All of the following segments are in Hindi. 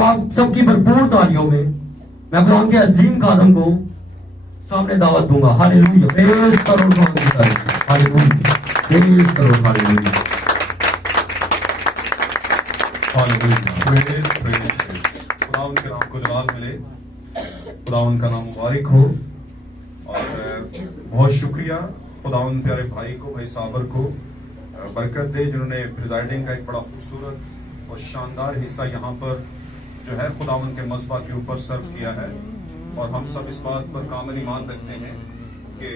तो आप सबकी भरपूर तालियों में मैं कुरान के अजीम खादम को सामने दावत दूंगा। हालेलुया, प्रेज़ करो खुदा की तारीफ, हालेलुया, प्रेज़ करो, हालेलुया, हालेलुया, प्रेज़ खुदावंद के नाम को जलाल मिले, खुदावंद का नाम मुबारक हो। और बहुत शुक्रिया खुदावंद प्यारे भाई को, भाई साबर को बरकत दे, जिन्होंने प्रिजाइडिंग का एक बड़ा खूबसूरत और शानदार हिस्सा यहाँ पर जो है खुदावंद के मज़बा के ऊपर सर्व किया है। और हम सब इस बात पर कामिल ईमान रखते हैं कि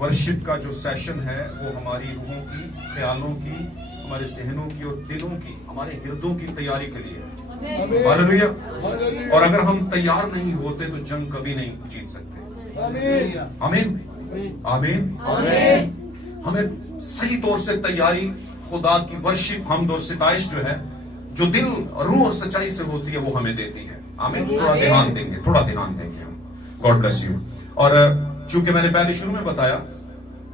वर्शिप का जो सेशन है वो हमारी रूहों की, ख्यालों की, हमारे जहनों की और दिलों की, हमारे हृदयों की तैयारी के लिए है। हालेलुया। और अगर हम तैयार नहीं होते तो जंग कभी नहीं जीत सकते। आमीन, आमीन, आमीन। हमें सही तौर से तैयारी, खुदा की वर्शिप, हमद और सिताइश जो है, जो दिल, रूह और सच्चाई से होती है, वो हमें देती है। आमीन। थोड़ा ध्यान देंगे, थोड़ा ध्यान देंगे हम। God bless you. और चूंकि मैंने पहले शुरू में बताया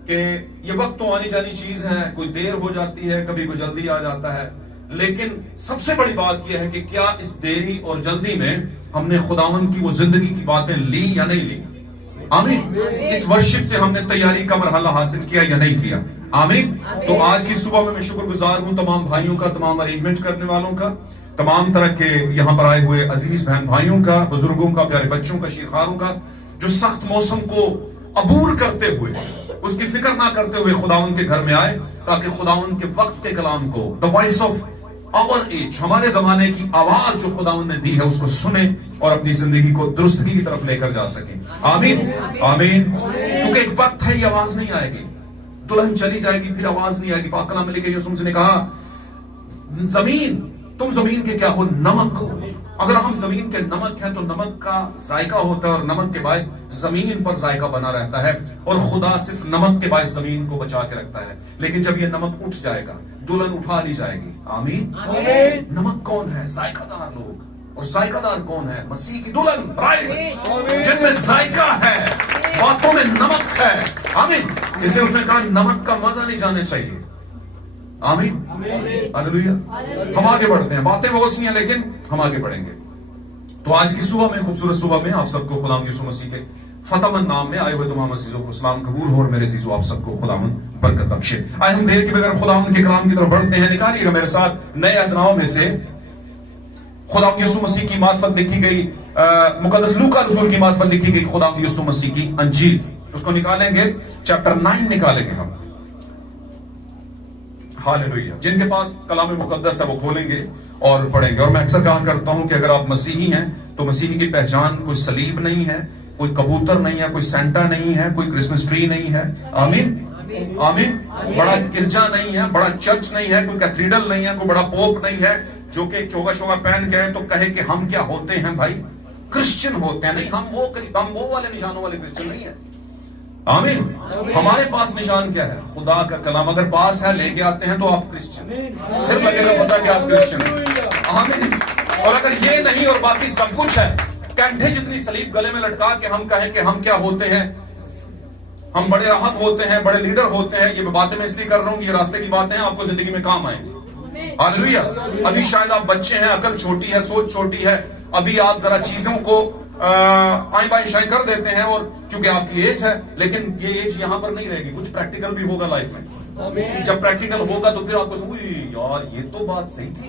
कि ये वक्त तो आनी जानी चीज है, कोई देर हो जाती है, कभी कोई जल्दी आ जाता है, लेकिन सबसे बड़ी बात यह है कि क्या इस देरी और जल्दी में हमने खुदावंद की वो जिंदगी की बातें ली या नहीं ली। आमीन। इस वर्शिप से हमने तैयारी का मरहला हासिल किया या नहीं किया। आमीन। तो आज की सुबह में मैं शुक्रगुजार हूं तमाम भाइयों का, तमाम अरेंजमेंट करने वालों का, तमाम तरह के यहाँ पर आए हुए अजीज बहन भाइयों का, बुजुर्गों का, प्यारे बच्चों का, शिखारों का, जो सख्त मौसम को अबूर करते हुए, उसकी फिक्र ना करते हुए खुदावंद के घर में आए, ताकि खुदावंद के वक्त के कलाम को, the voice of our age, हमारे जमाने की आवाज जो खुदावंद ने दी है, उसको सुने और अपनी जिंदगी को दुरुस्तगी की तरफ लेकर जा सके। आमीन, आमीन। क्योंकि एक वक्त है, ये आवाज नहीं आएगी, दुल्हन चली जाएगी, फिर आवाज नहीं आएगी। पाक कलाम में लिखा है, यीशु ने कहा, जमीन, तुम जमीन के क्या हो, नमक हो। अगर हम जमीन के नमक हैं तो नमक का जायका होता है, और नमक के बायस जमीन पर जायका बना रहता है, और खुदा सिर्फ नमक के बायस जमीन को बचा के रखता है। लेकिन जब ये नमक उठ जाएगा, दुल्हन उठा ली जाएगी। आमीन, आमीन। नमक कौन है? जायकादार लोग। और जायकादार कौन है? मसीह की दुल्हन, ब्राइड, जिनमें जायका है, बातों में नमक है। आमीन। इसलिए उसने कहा नमक का मजा नहीं जाने चाहिए। आमीन, हालेलुया। हम आगे बढ़ते हैं, बातें बहुत सी हैं लेकिन हम आगे बढ़ेंगे। तो आज की सुबह में, खूबसूरत सुबह में, आप सबको खुदाम यीशु मसीह के फतमन नाम में आए हुए तमाम अजीजों को सलाम कबूल हो, और मेरे अजीजों आप सबको खुदावंद बरकत बख्शे। आए हम देर के बगैर खुदावंद के कलाम की तरफ बढ़ते हैं। निकालिएगा मेरे साथ नए अहदनामा में से खुदाम यीशु मसीह की मार्फत लिखी गई, मुकद्दस लूका रसूल की मार्फत लिखी गई खुदाम यीशु मसीह की अंजील, उसको निकालेंगे। चैप्टर 9 निकालेंगे हम। हालेलुया। जिनके पास कलाम मुकद्दस है वो खोलेंगे और पढ़ेंगे। और मैं अक्सर कहा करता हूं कि अगर आप मसीही हैं तो मसीही की पहचान कोई सलीब नहीं है, कोई कबूतर नहीं है, कोई सेंटा नहीं है, कोई क्रिसमस ट्री नहीं है। आमीन, आमीन। बड़ा गिरजा नहीं है, बड़ा चर्च नहीं है, कोई कैथेड्रल नहीं है, कोई बड़ा पोप नहीं है जो कि चोगा शोगा पहन के आए तो कहे कि हम क्या होते हैं भाई, क्रिश्चियन होते हैं। नहीं, हम वो वाले निशानों वाले क्रिश्चियन नहीं है। आमीन। हमारे पास निशान क्या है? खुदा का कलाम। अगर पास है, लेके आते हैं तो आप क्रिश्चियन, फिर लगेगा पता कि आप क्रिश्चियन। आमीन। और अगर ये नहीं और बाकी सब कुछ है, कंठे जितनी सलीब गले में लटका के हम कहें कि हम क्या होते हैं, हम बड़े राहत होते हैं, बड़े लीडर होते हैं। ये बातें मैं इसलिए कर रहा हूं कि ये रास्ते की बातें हैं, आपको जिंदगी में काम आएंगी। हालेलुया। अभी शायद आप बच्चे हैं, अकल छोटी है, सोच छोटी है, अभी आप जरा चीजों को आई बाई शाई कर देते हैं, और क्योंकि आपकी एज है, लेकिन ये एज यहां पर नहीं रहेगी, कुछ प्रैक्टिकल भी होगा लाइफ में। जब प्रैक्टिकल होगा तो फिर आपको यार ये तो बात सही थी,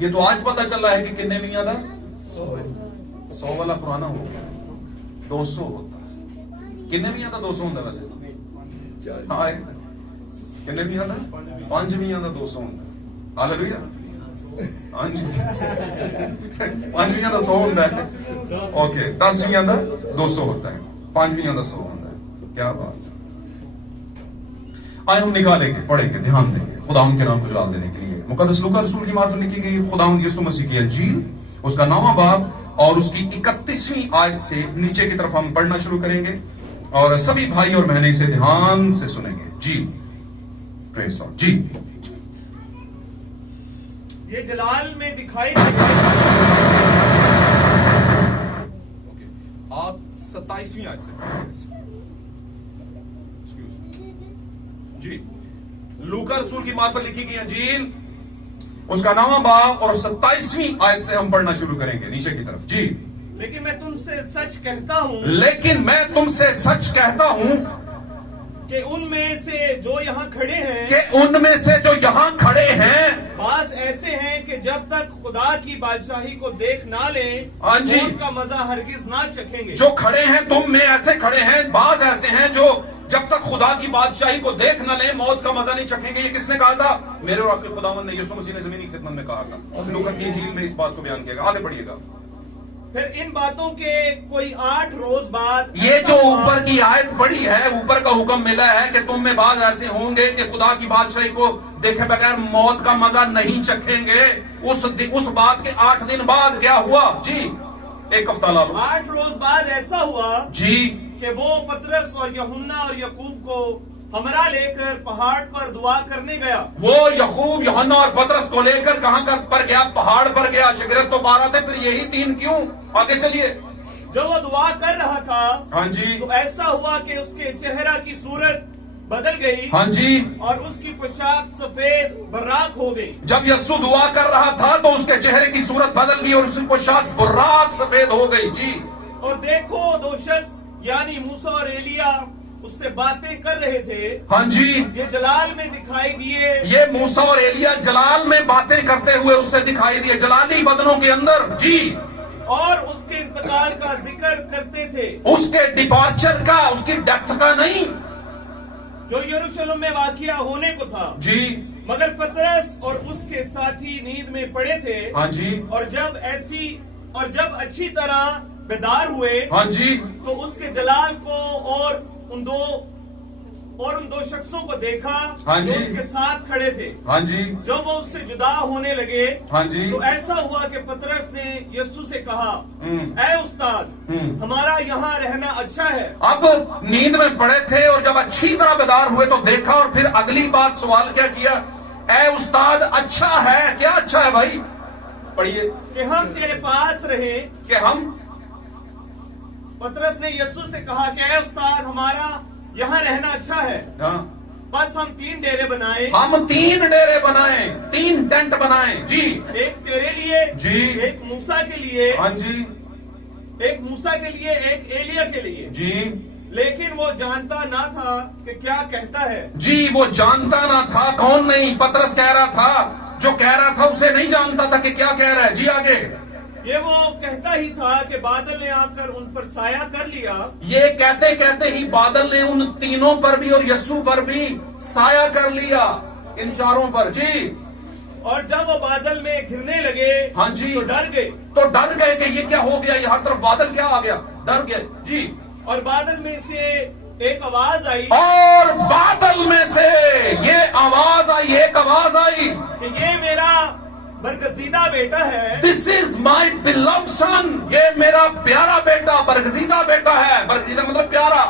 ये तो आज पता चल रहा है कि कितने मियां था, 100 वाला पुराना हो गया, 200 होता है। कितने मियां था? 200 होता वैसे। हाँ, कितने मियां था? 5 मियां था, 200 होता। हालेलुया। 5 मियां था 100 होता है। ओके, 10 मियां था 200 होता है, 5 मियां था 100 होता है। क्या बात है। आए हम निकालेंगे, पढ़ेंगे, ध्यान देंगे खुदावंद के नाम को जलाल देने के लिए। मुकद्दस लूका रसूल की मार्फत लिखी गई खुदावंद यीशु मसीह की अंजील, उसका 9वां बाब और उसकी 31वीं आयत से नीचे की तरफ हम पढ़ना शुरू करेंगे, और सभी भाई और बहनें इसे ध्यान से सुनेंगे। जी, प्रेज़ लॉर्ड। जी। ये जलाल में दिखाई आप 27वीं आयत से जी। लूका रसूल की मार्फत लिखी गई अंजील उसका 9वां बाब और 27वीं आयत से हम पढ़ना शुरू करेंगे नीचे की तरफ। जी। लेकिन मैं तुमसे सच कहता हूँ लेकिन मैं तुमसे सच कहता हूं कि उनमें से जो यहाँ खड़े हैं, कि उनमें से जो यहां खड़े हैं, बाज ऐसे हैं कि जब तक खुदा की बादशाही को देख ना लें, हाँ जी। मौत का मजा हरगिज ना चखेंगे। जो खड़े हैं तुम में ऐसे खड़े हैं, बाज ऐसे हैं जो जब तक खुदा की बादशाही को देख न ले मौत का मजा नहीं चखेंगे। ये किसने कहा था? मेरे और आपके खुदावंद ने, यीशु मसीह ने ज़मीनी खिदमत में कहा था। लूका की इंजील में इस बात को बयान किया गया। आगे पढ़िएगा। फिर इन बातों के कोई 8 रोज बाद ये जो ऊपर की आयत पड़ी है, ऊपर का हुक्म मिला है कि तुम में बाज ऐसे होंगे कि खुदा की बादशाही को देखे बगैर मौत का मजा नहीं चखेंगे। उस बात के 8 दिन बाद क्या हुआ? जी, एक हफ्ता ला लो। 8 रोज बाद ऐसा हुआ जी कि वो पतरस और यूहन्ना और याकूब को हमरा लेकर पहाड़ पर दुआ करने गया। वो याकूब, यूहन्ना और पतरस को लेकर कहां पर गया? पहाड़ पर गया। शिगिरत तो 12 थे, फिर यही 3 क्यों? आगे चलिए। जब वो दुआ कर रहा था, हाँ जी, तो ऐसा हुआ कि उसके चेहरा की सूरत बदल गई। हाँ जी। और उसकी पोशाक सफेद बर्राक हो गई। जब यस्सु दुआ कर रहा था तो उसके चेहरे की सूरत बदल गई और उसकी पोशाक बुर्राक सफेद हो गई। जी। और देखो 2 शख्स यानी मूसा और एलिया उससे बातें कर रहे थे। हाँ जी। ये जलाल में दिखाई दिए। ये मूसा और एलिया जलाल में बातें करते हुए उससे दिखाई दिए, जलाली बदनों के अंदर। जी। और उसके इंतकाल का जिक्र करते थे, उसके डिपार्चर का, उसकी डेथ का नहीं, जो यरूशलेम में वाकया होने को था। जी। मगर पतरस और उसके साथी नींद में पड़े थे। हाँ जी। और जब अच्छी तरह बेदार हुए, हाँ जी, तो उसके जलाल को और उन दो शख्सों को देखा, हाँ जो जी। उसके साथ खड़े थे। हाँ जी। जब वो उससे जुदा होने लगे, हाँ जी, तो ऐसा हुआ कि पतरस ने यीशु से कहा, ऐ उस्ताद, हमारा यहाँ रहना अच्छा है। अब नींद में पड़े थे और जब अच्छी तरह बेदार हुए तो देखा, और फिर अगली बात सवाल क्या किया? ऐ उस्ताद, अच्छा है। क्या अच्छा है भाई? पढ़िए। कि हम तेरे पास रहे। कि हम, पतरस ने यीशु से कहा कि ऐ उस्ताद, हमारा यहाँ रहना अच्छा है। हाँ, बस हम 3 डेरे बनाए। हम 3 डेरे बनाए, 3 टेंट बनाए। जी। एक तेरे लिए, जी। एक मूसा के लिए, हाँ जी, एक मूसा के लिए, एक एलिया के लिए। जी। लेकिन वो जानता ना था कि क्या कहता है। जी, वो जानता ना था। कौन नहीं? पतरस कह रहा था, जो कह रहा था उसे नहीं जानता था कि क्या कह रहा है। जी आगे। ये वो कहता ही था कि बादल ने आकर उन पर साया कर लिया। ये कहते कहते ही बादल ने उन तीनों पर भी और यस्सु पर भी साया कर लिया, इन चारों पर। जी। और जब वो बादल में घिरने लगे, हाँ जी, तो डर गए। तो डर गए कि ये क्या हो गया, ये हर तरफ बादल क्या आ गया, डर गए। जी। और बादल में से एक आवाज आई, और बादल में से ये आवाज आई, एक आवाज आई कि ये मेरा बरगजीदा बेटा है। दिस इज माई बिलव्ड सन। ये मेरा प्यारा बेटा, बरगजीदा बेटा है। बरगजीदा मतलब प्यारा।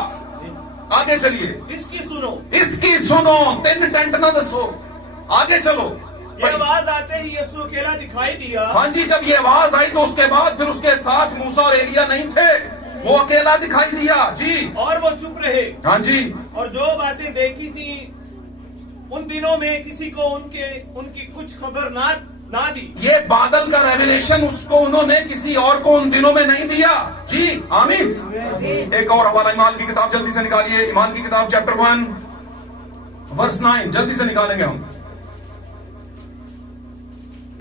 आगे चलिए। इसकी सुनो। इसकी सुनो। 3 टेंट ना दसो, आगे चलो। ये आवाज आते ही यीशु अकेला दिखाई दिया। हाँ जी, जब ये आवाज आई तो उसके बाद फिर उसके साथ मूसा और एलिया नहीं थे, वो अकेला दिखाई दिया। जी। और वो चुप रहे। हाँ जी। और जो बातें देखी थी उन दिनों में किसी को उनकी कुछ खबर ना दी। ये बादल का रेवलेशन उसको उन्होंने किसी और को उन दिनों में नहीं दिया। जी आमीन। एक और हवाला ईमान की किताब जल्दी से निकालिए। ईमान की किताब चैप्टर 1 वर्स 9 जल्दी से निकालेंगे हम।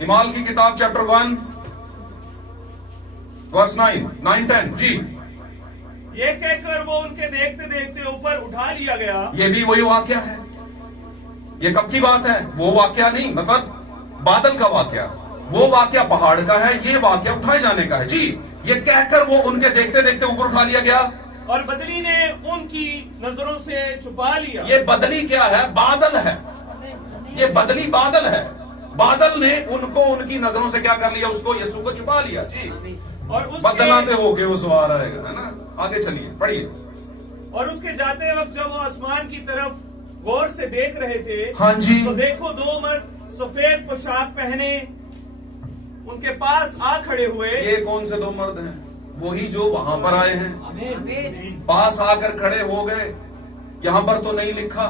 ईमान की किताब चैप्टर 1 वर्स 9-10। जी। ये कहकर वो उनके देखते देखते ऊपर उठा लिया गया। ये भी वही वाक्या है। ये कब की बात है? वो वाक्या नहीं, मतलब बादल का वाक्या। वो वाक्या पहाड़ का है, ये वाक्या उठाए जाने का है। जी। ये कहकर वो उनके देखते देखते ऊपर उठा लिया गया और बदली ने उनकी नजरों से छुपा लिया। ये बदली क्या है? बादल है। ये बदली बादल है। बादल ने उनको उनकी नजरों से क्या कर लिया? उसको, यीशु को छुपा लिया। जी। और बदलाते होके वो सवार आएगा, है ना? आगे चलिए, पढ़िए। और उसके जाते वक्त जब वो आसमान की तरफ गौर से देख रहे थे, हाँ जी, तो देखो 2 मर्द सफेद पोशाक पहने उनके पास आ खड़े हुए। ये कौन से 2 मर्द हैं? वही जो वहां पर आए हैं, पास आकर खड़े हो गए। यहां पर तो नहीं लिखा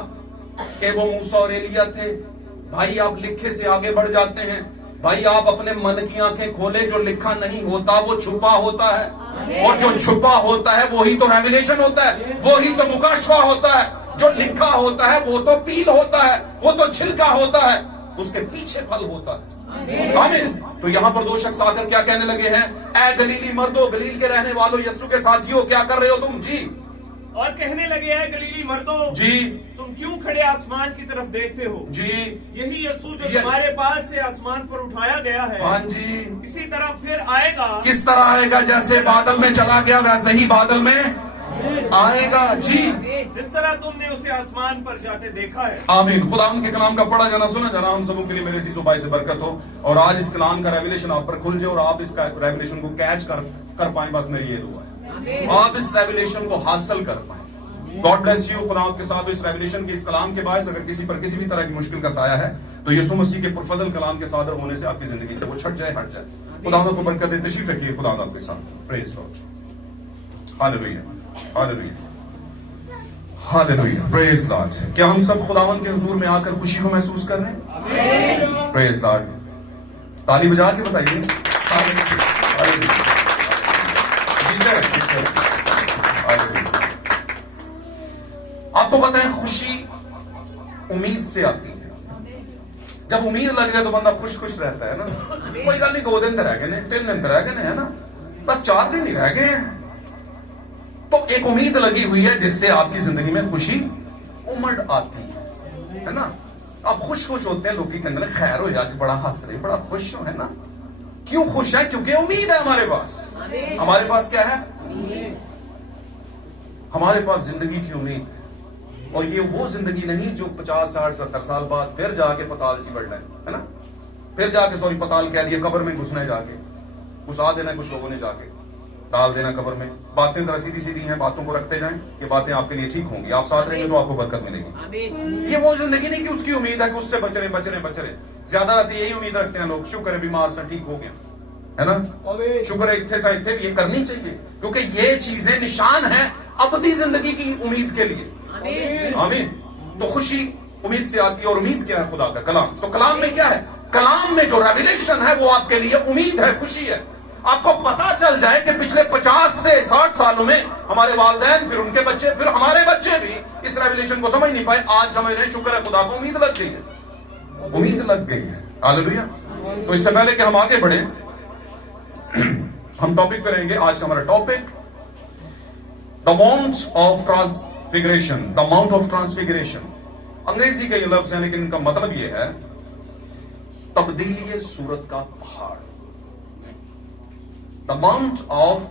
कि वो मूसा और एलिया थे। भाई आप लिखे से आगे बढ़ जाते हैं। भाई आप अपने मन की आंखें खोले, जो लिखा नहीं होता वो छुपा होता है, और जो छुपा होता है वही तो रेवलेशन होता है, वही तो मुकाशफा होता है। जो लिखा होता है वो तो पील होता है, वो तो छिलका होता है, उसके पीछे फल होता है। आमीन। तो यहां पर दो शख्स आकर क्या कहने लगे हैं, ए गलीली मर्दो, गलील के रहने वालों, यीशु के साथियों, क्या कर रहे हो तुम जी? और कहने लगे हैं, गलीली मर्दों जी, तुम क्यों खड़े आसमान की तरफ देखते हो? जी, यही यीशु जो तुम्हारे पास से आसमान पर उठाया गया है, हाँ जी, इसी तरह फिर आएगा। किस तरह आएगा? जैसे बादल में चला गया वैसे ही बादल में आएगा जी, जिस तरह तुमने उसे आसमान पर जाते देखा है। आमीन। खुदा के कलाम का पढ़ा जाना सुना जाना हम सबों के लिए मेरे सीसो भाई से बरकत हो, और आज इस कलाम का रेवलेशन आप पर खुल जाए और आप इसका रेवलेशन को कैच कर पाए। बस मेरी ये दुआ है आप इस रेवलेशन को हासिल कर पाए। God bless you. खुदा आपके साथ इस रेवलेशन के, इस कलाम के बायस अगर किसी पर किसी भी तरह की मुश्किल का साया है तो यीशु मसीह के पुरफजल कलाम के सादर होने से आपकी जिंदगी से वो छट जाए, हट जाए। खुदा को बरकत दे, तशरीफ रखिए। खुदा आपके साथ। Praise Lord. Hallelujah, hallelujah, hallelujah, praise Lord. क्या हम सब खुदावन के हुजूर में आकर खुशी को महसूस कर रहे हैं? Praise Lord. ताली बजा के बताइए। आपको पता है खुशी उम्मीद से आती है। जब उम्मीद लग जाए तो बंदा खुश खुश रहता है ना। कोई गल नहीं, 2 दिन रह गए, 3 दिन रह गए, है ना, बस 4 दिन ही रह गए हैं। तो एक उम्मीद लगी हुई है जिससे आपकी जिंदगी में खुशी उमड़ आती है ना। आप खुश खुश होते हैं, लोग के अंदर खैर हो, आज बड़ा हंस रहे, बड़ा खुश हो, है ना। क्यों खुश है? क्योंकि उम्मीद है हमारे पास। हमारे पास क्या है? हमारे पास जिंदगी की उम्मीद। और ये वो जिंदगी नहीं जो 50, 60, 70 साल बाद फिर जाके पताल चिपड़ना है ना, फिर जाके सॉरी पताल कह दिया, कब्र में घुसना है, जाके घुसा देना है कुछ लोगों ने, जाके डाल देना कब्र में। बातें जरा सीधी सीधी हैं, बातों को रखते जाएं, ये बातें आपके लिए ठीक होंगी, आप साथ रहेंगे तो आपको बरकत मिलेगी। ये वो जिंदगी नहीं कि उसकी उम्मीद है कि उससे बच रहे। ज्यादा वैसे यही उम्मीद रखते हैं लोग, शुक्र है बीमार से ठीक हो गया, है ना, शुक्र है इतने से इतने, ये करनी चाहिए क्योंकि ये चीजें निशान है अबदी जिंदगी की उम्मीद के लिए। आमीन। तो खुशी उम्मीद से आती है, और उम्मीद क्या है? खुदा का कलाम। तो कलाम में क्या है? कलाम में जो रेवलेशन है वो आपके लिए उम्मीद है, खुशी है। आपको पता चल जाए कि पिछले 50 से 60 सालों में हमारे वालिदैन, फिर उनके बच्चे, फिर हमारे बच्चे भी इस रेवलेशन को समझ नहीं पाए, आज समझ रहे हैं। शुक्र है खुदा को उम्मीद लग गई है, उम्मीद लग गई है। हालेलुया। तो इससे पहले कि हम आगे बढ़े, हम टॉपिक पे रहेंगे। आज का हमारा topic the mount of transfiguration. The mount of transfiguration अंग्रेजी का ये लफ्ज है, लेकिन इनका मतलब ये है तब्दीली सूरत का पहाड़। द माउंट ऑफ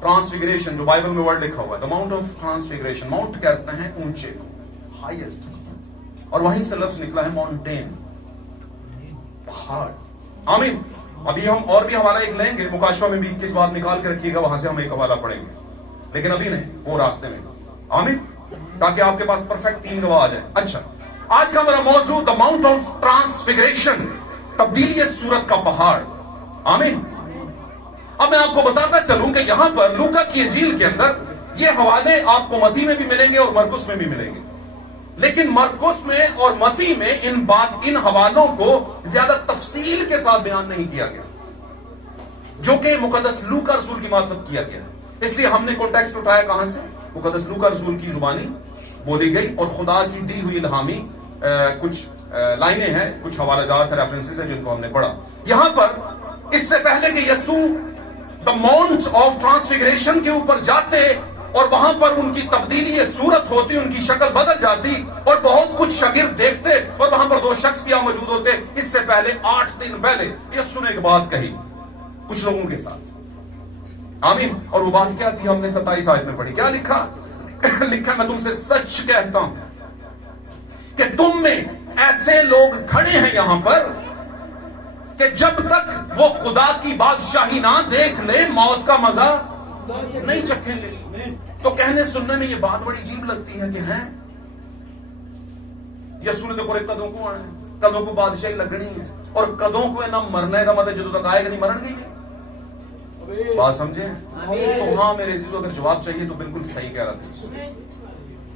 ट्रांसफिगरेशन, जो बाइबल में वर्ड लिखा हुआ है, the mount of transfiguration. Mount कहते हैं ऊंचे को, हाईएस्ट, और वहीं से लफ्ज निकला है माउंटेन, पहाड़। आमीन। अभी हम और भी हवाला एक लेंगे, मुकाशवा में भी किस बात निकाल के रखिएगा, वहां से हम एक हवाला पढ़ेंगे, लेकिन अभी नहीं, वो रास्ते में। आमीन। ताकि आपके पास परफेक्ट 3 गवाह आ जाए। अच्छा, आज का हमारा मौजू द माउंट ऑफ ट्रांसफिगरेशन, तब्दीली सूरत का पहाड़। आमीन। अब मैं आपको बताता चलूं कि यहां पर लूका की इंजील के अंदर ये हवाले आपको मती में भी मिलेंगे और मरकुस में भी मिलेंगे, लेकिन मरकुस में और मती में इन हवालों को ज्यादा तफसील के साथ बयान नहीं किया गया, जो कि मुकद्दस लूका रसूल की मार्फत किया गया। इसलिए हमने कॉन्टेक्स्ट उठाया कहां से? मुकद्दस लूका रसूल की जुबानी बोली गई और खुदा की दी हुई इल्हामी कुछ लाइनें हैं, कुछ हवालाजात रेफरेंसेस हैं जिनको हमने पढ़ा। यहां पर इससे पहले कि यीशु द माउंट ऑफ ट्रांसफिगरेशन के ऊपर जाते और वहां पर उनकी तब्दीली सूरत होती, उनकी शक्ल बदल जाती और बहुत कुछ शागिर्द देखते और वहां पर 2 शख्स भी मौजूद होते, इससे पहले 8 दिन पहले यीशु ने एक बात कही कुछ लोगों के साथ। आमीन। और वो बात क्या थी? हमने 27 आयत में पढ़ी। क्या लिखा? लिखा, मैं तुमसे सच कहता हूं कि तुम में ऐसे लोग खड़े हैं यहां पर कि जब तक वो खुदा की बादशाही ना देख ले मौत का मजा नहीं चखेंगे। तो कहने सुनने में ये बात बड़ी अजीब लगती है कि है यीशु ने देखो कदों को आना है, कदों को बादशाही लगनी है, और कदों को ना मरने का मतलब जो तक आएगा नहीं मरण गई। बात समझे? तो हाँ मेरे अजीजों, अगर जवाब चाहिए तो बिल्कुल सही कह रहा था।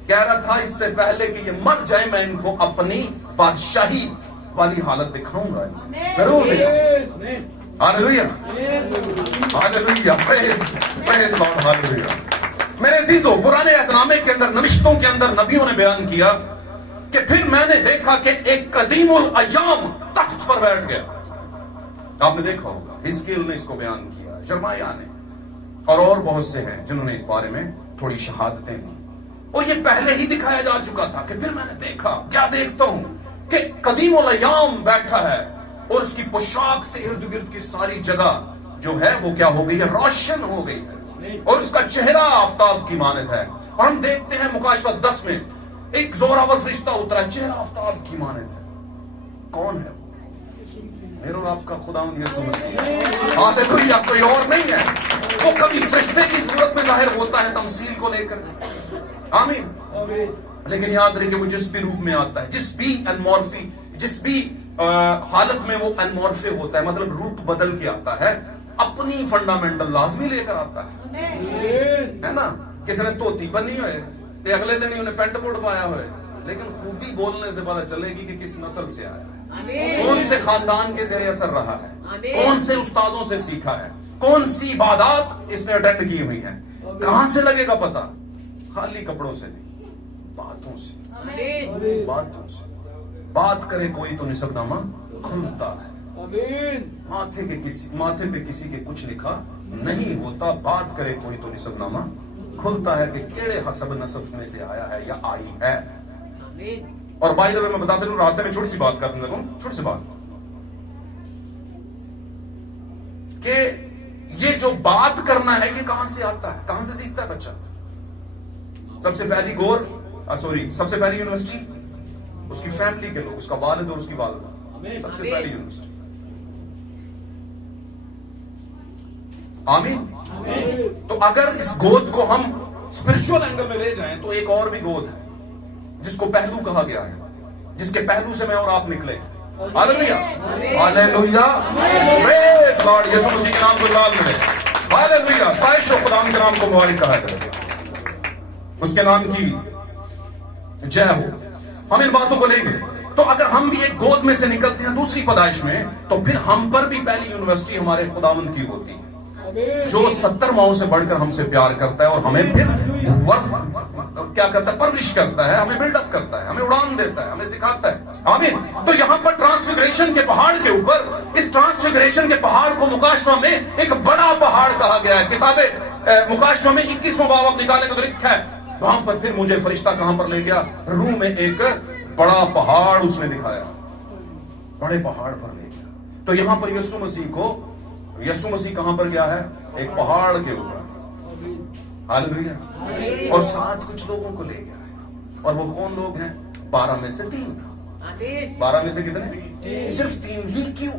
कह रहा था इससे पहले कि ये मर जाए मैं इनको अपनी बादशाही वाली हालत दिखाऊंगा, जरूर दिखाऊंगा। Hallelujah, hallelujah, praise Lord, hallelujah. मेरे अजीजों, पुराने एहतनामे के अंदर, नविश्तों के अंदर नबियों ने बयान किया कि फिर मैंने देखा कि एक कदीमुल अय्याम तख्त पर बैठ गया। आपने देखा होगा, हिजकिय्याह ने इसको बयान किया, यिर्मयाह ने, और बहुत से हैं जिन्होंने इस बारे में थोड़ी शहादतें दी। और ये पहले ही दिखाया जा चुका था कि फिर मैंने देखा, क्या देखता हूं कि कदीमुल अय्याम बैठा है और उसकी पोशाक से इर्द गिर्द की सारी जगह जो है वो क्या हो गई है, रोशन हो गई है, और उसका चेहरा आफताब की मानद है। और हम देखते हैं मुकाशवा 10 में एक जोरावर फरिश्ता उतरा, चेहरा आफताब की मानद है। कौन है? मेरे और आपका खुदावंद यीशु मसीह। हालेलुया, कोई और नहीं है। वो कभी फरिश्ते की सूरत में जाहिर होता है तमसील को लेकर, आमीन, लेकिन याद रखिए वो जिस भी रूप में आता है, जिस भी हालत में वो एनमॉर्फे होता है, मतलब रूप बदल के आता है, अपनी फंडामेंटल लाजमी लेकर आता है ना। किसी ने तोती बनी हुए ते अगले दिन ही उन्हें पेंट कोट पाया हुए, लेकिन खूबी बोलने से पता चलेगी कि किस नस्ल से आया है, कौन से खानदान के जरिए असर रहा है, कौन से उस्तादों से सीखा है, कौन सी इबादत इसने अटेंड की हुई है। कहां से लगेगा पता? खाली कपड़ों से नहीं, बातों से। बातों से बात करे कोई तो निसबनामा खुलता है। माथे पे किसी के कुछ लिखा नहीं होता, बात करे कोई तो निसबनामा खुलता है कि केड़े हसब नसब में से आया है या आई है। और बाय द वे मैं बता दूं, रास्ते में छोटी सी बात करने लगूं, छोटी सी बात कि ये जो बात करना है ये कहां से आता है, कहां से सीखता है बच्चा? सबसे पहली सबसे पहली यूनिवर्सिटी उसकी फैमिली के लोग, उसका वालिद और उसकी वालिदा, सबसे पहली यूनिवर्सिटी। आमीन। तो अगर इस गोद को हम स्पिरिचुअल एंगल में ले जाएं तो एक और भी गोद है जिसको पहलू कहा गया है, जिसके पहलू से मैं और आप निकले। हालेलुया, हालेलुया, प्रेज़ लॉर्ड, यीशु मसीह के नाम को जलाल मिले। हालेलुया, साइश और खुदा के नाम को मुबारक कहा जाए, उसके नाम की जय हो। हम इन बातों को लेंगे। तो अगर हम भी एक गोद में से निकलते हैं दूसरी पैदाइश में, तो फिर हम पर भी पहली यूनिवर्सिटी हमारे खुदावंद की होती है, जो 70 माओं से बढ़कर हमसे प्यार करता है और हमें फिर क्या करता है, परवरिश करता है, हमें बिल्डअप करता है, हमें उड़ान देता है, हमें सिखाता है। आमीन। तो यहां पर ट्रांसफिगरेशन के पहाड़ के ऊपर, इस ट्रांसफिगरेशन के पहाड़ को मुकाशवा में एक बड़ा पहाड़ कहा गया है। किताबे मुकाशवा में 21वां बाब आप निकालेंगे तो लिखा है, वहां पर फिर मुझे फरिश्ता कहां पर ले गया, रूह में एक बड़ा पहाड़ उसने दिखाया, बड़े पहाड़ पर ले गया। तो यहां पर यीशु मसीह कहां पर गया है? एक पहाड़ के ऊपर। हालेलुया। और साथ कुछ लोगों को ले गया है, और वो कौन लोग हैं? 12 में से 3। 12 में से कितने? सिर्फ 3 ही। क्यों?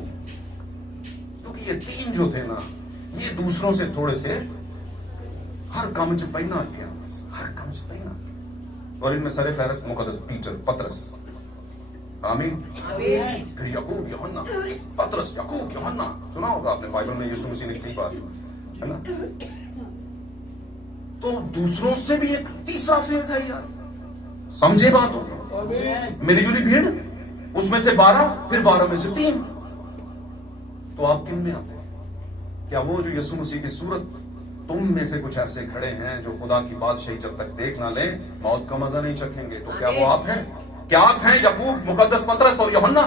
क्योंकि ये 3 जो थे ना, ये दूसरों से थोड़े से हर काम च पहना गया, हर काम से पहना। और इनमें सरे फहरिस्त मुकद्दस पीटर, पतरस, आमीन, फिर याकूब, यूहन्ना, पतरस, याकूब, यूहन्ना, सुना होगा आपने बाइबल में यीशु मसीह ने कई बार, है ना। तो दूसरों से भी एक तीसरा फेज है यार, समझे बात हो? मेरी जुली भीड़, उसमें से 12, फिर 12 में से 3। तो आप किन में आते हैं? क्या वो जो यीशु मसीह की सूरत, तुम में से कुछ ऐसे खड़े हैं जो खुदा की बादशाही जब तक देख ना ले मौत का मजा नहीं चखेंगे? तो क्या वो आप हैं? क्या आप हैं याकूब, मुकद्दस पतरस और यूहन्ना?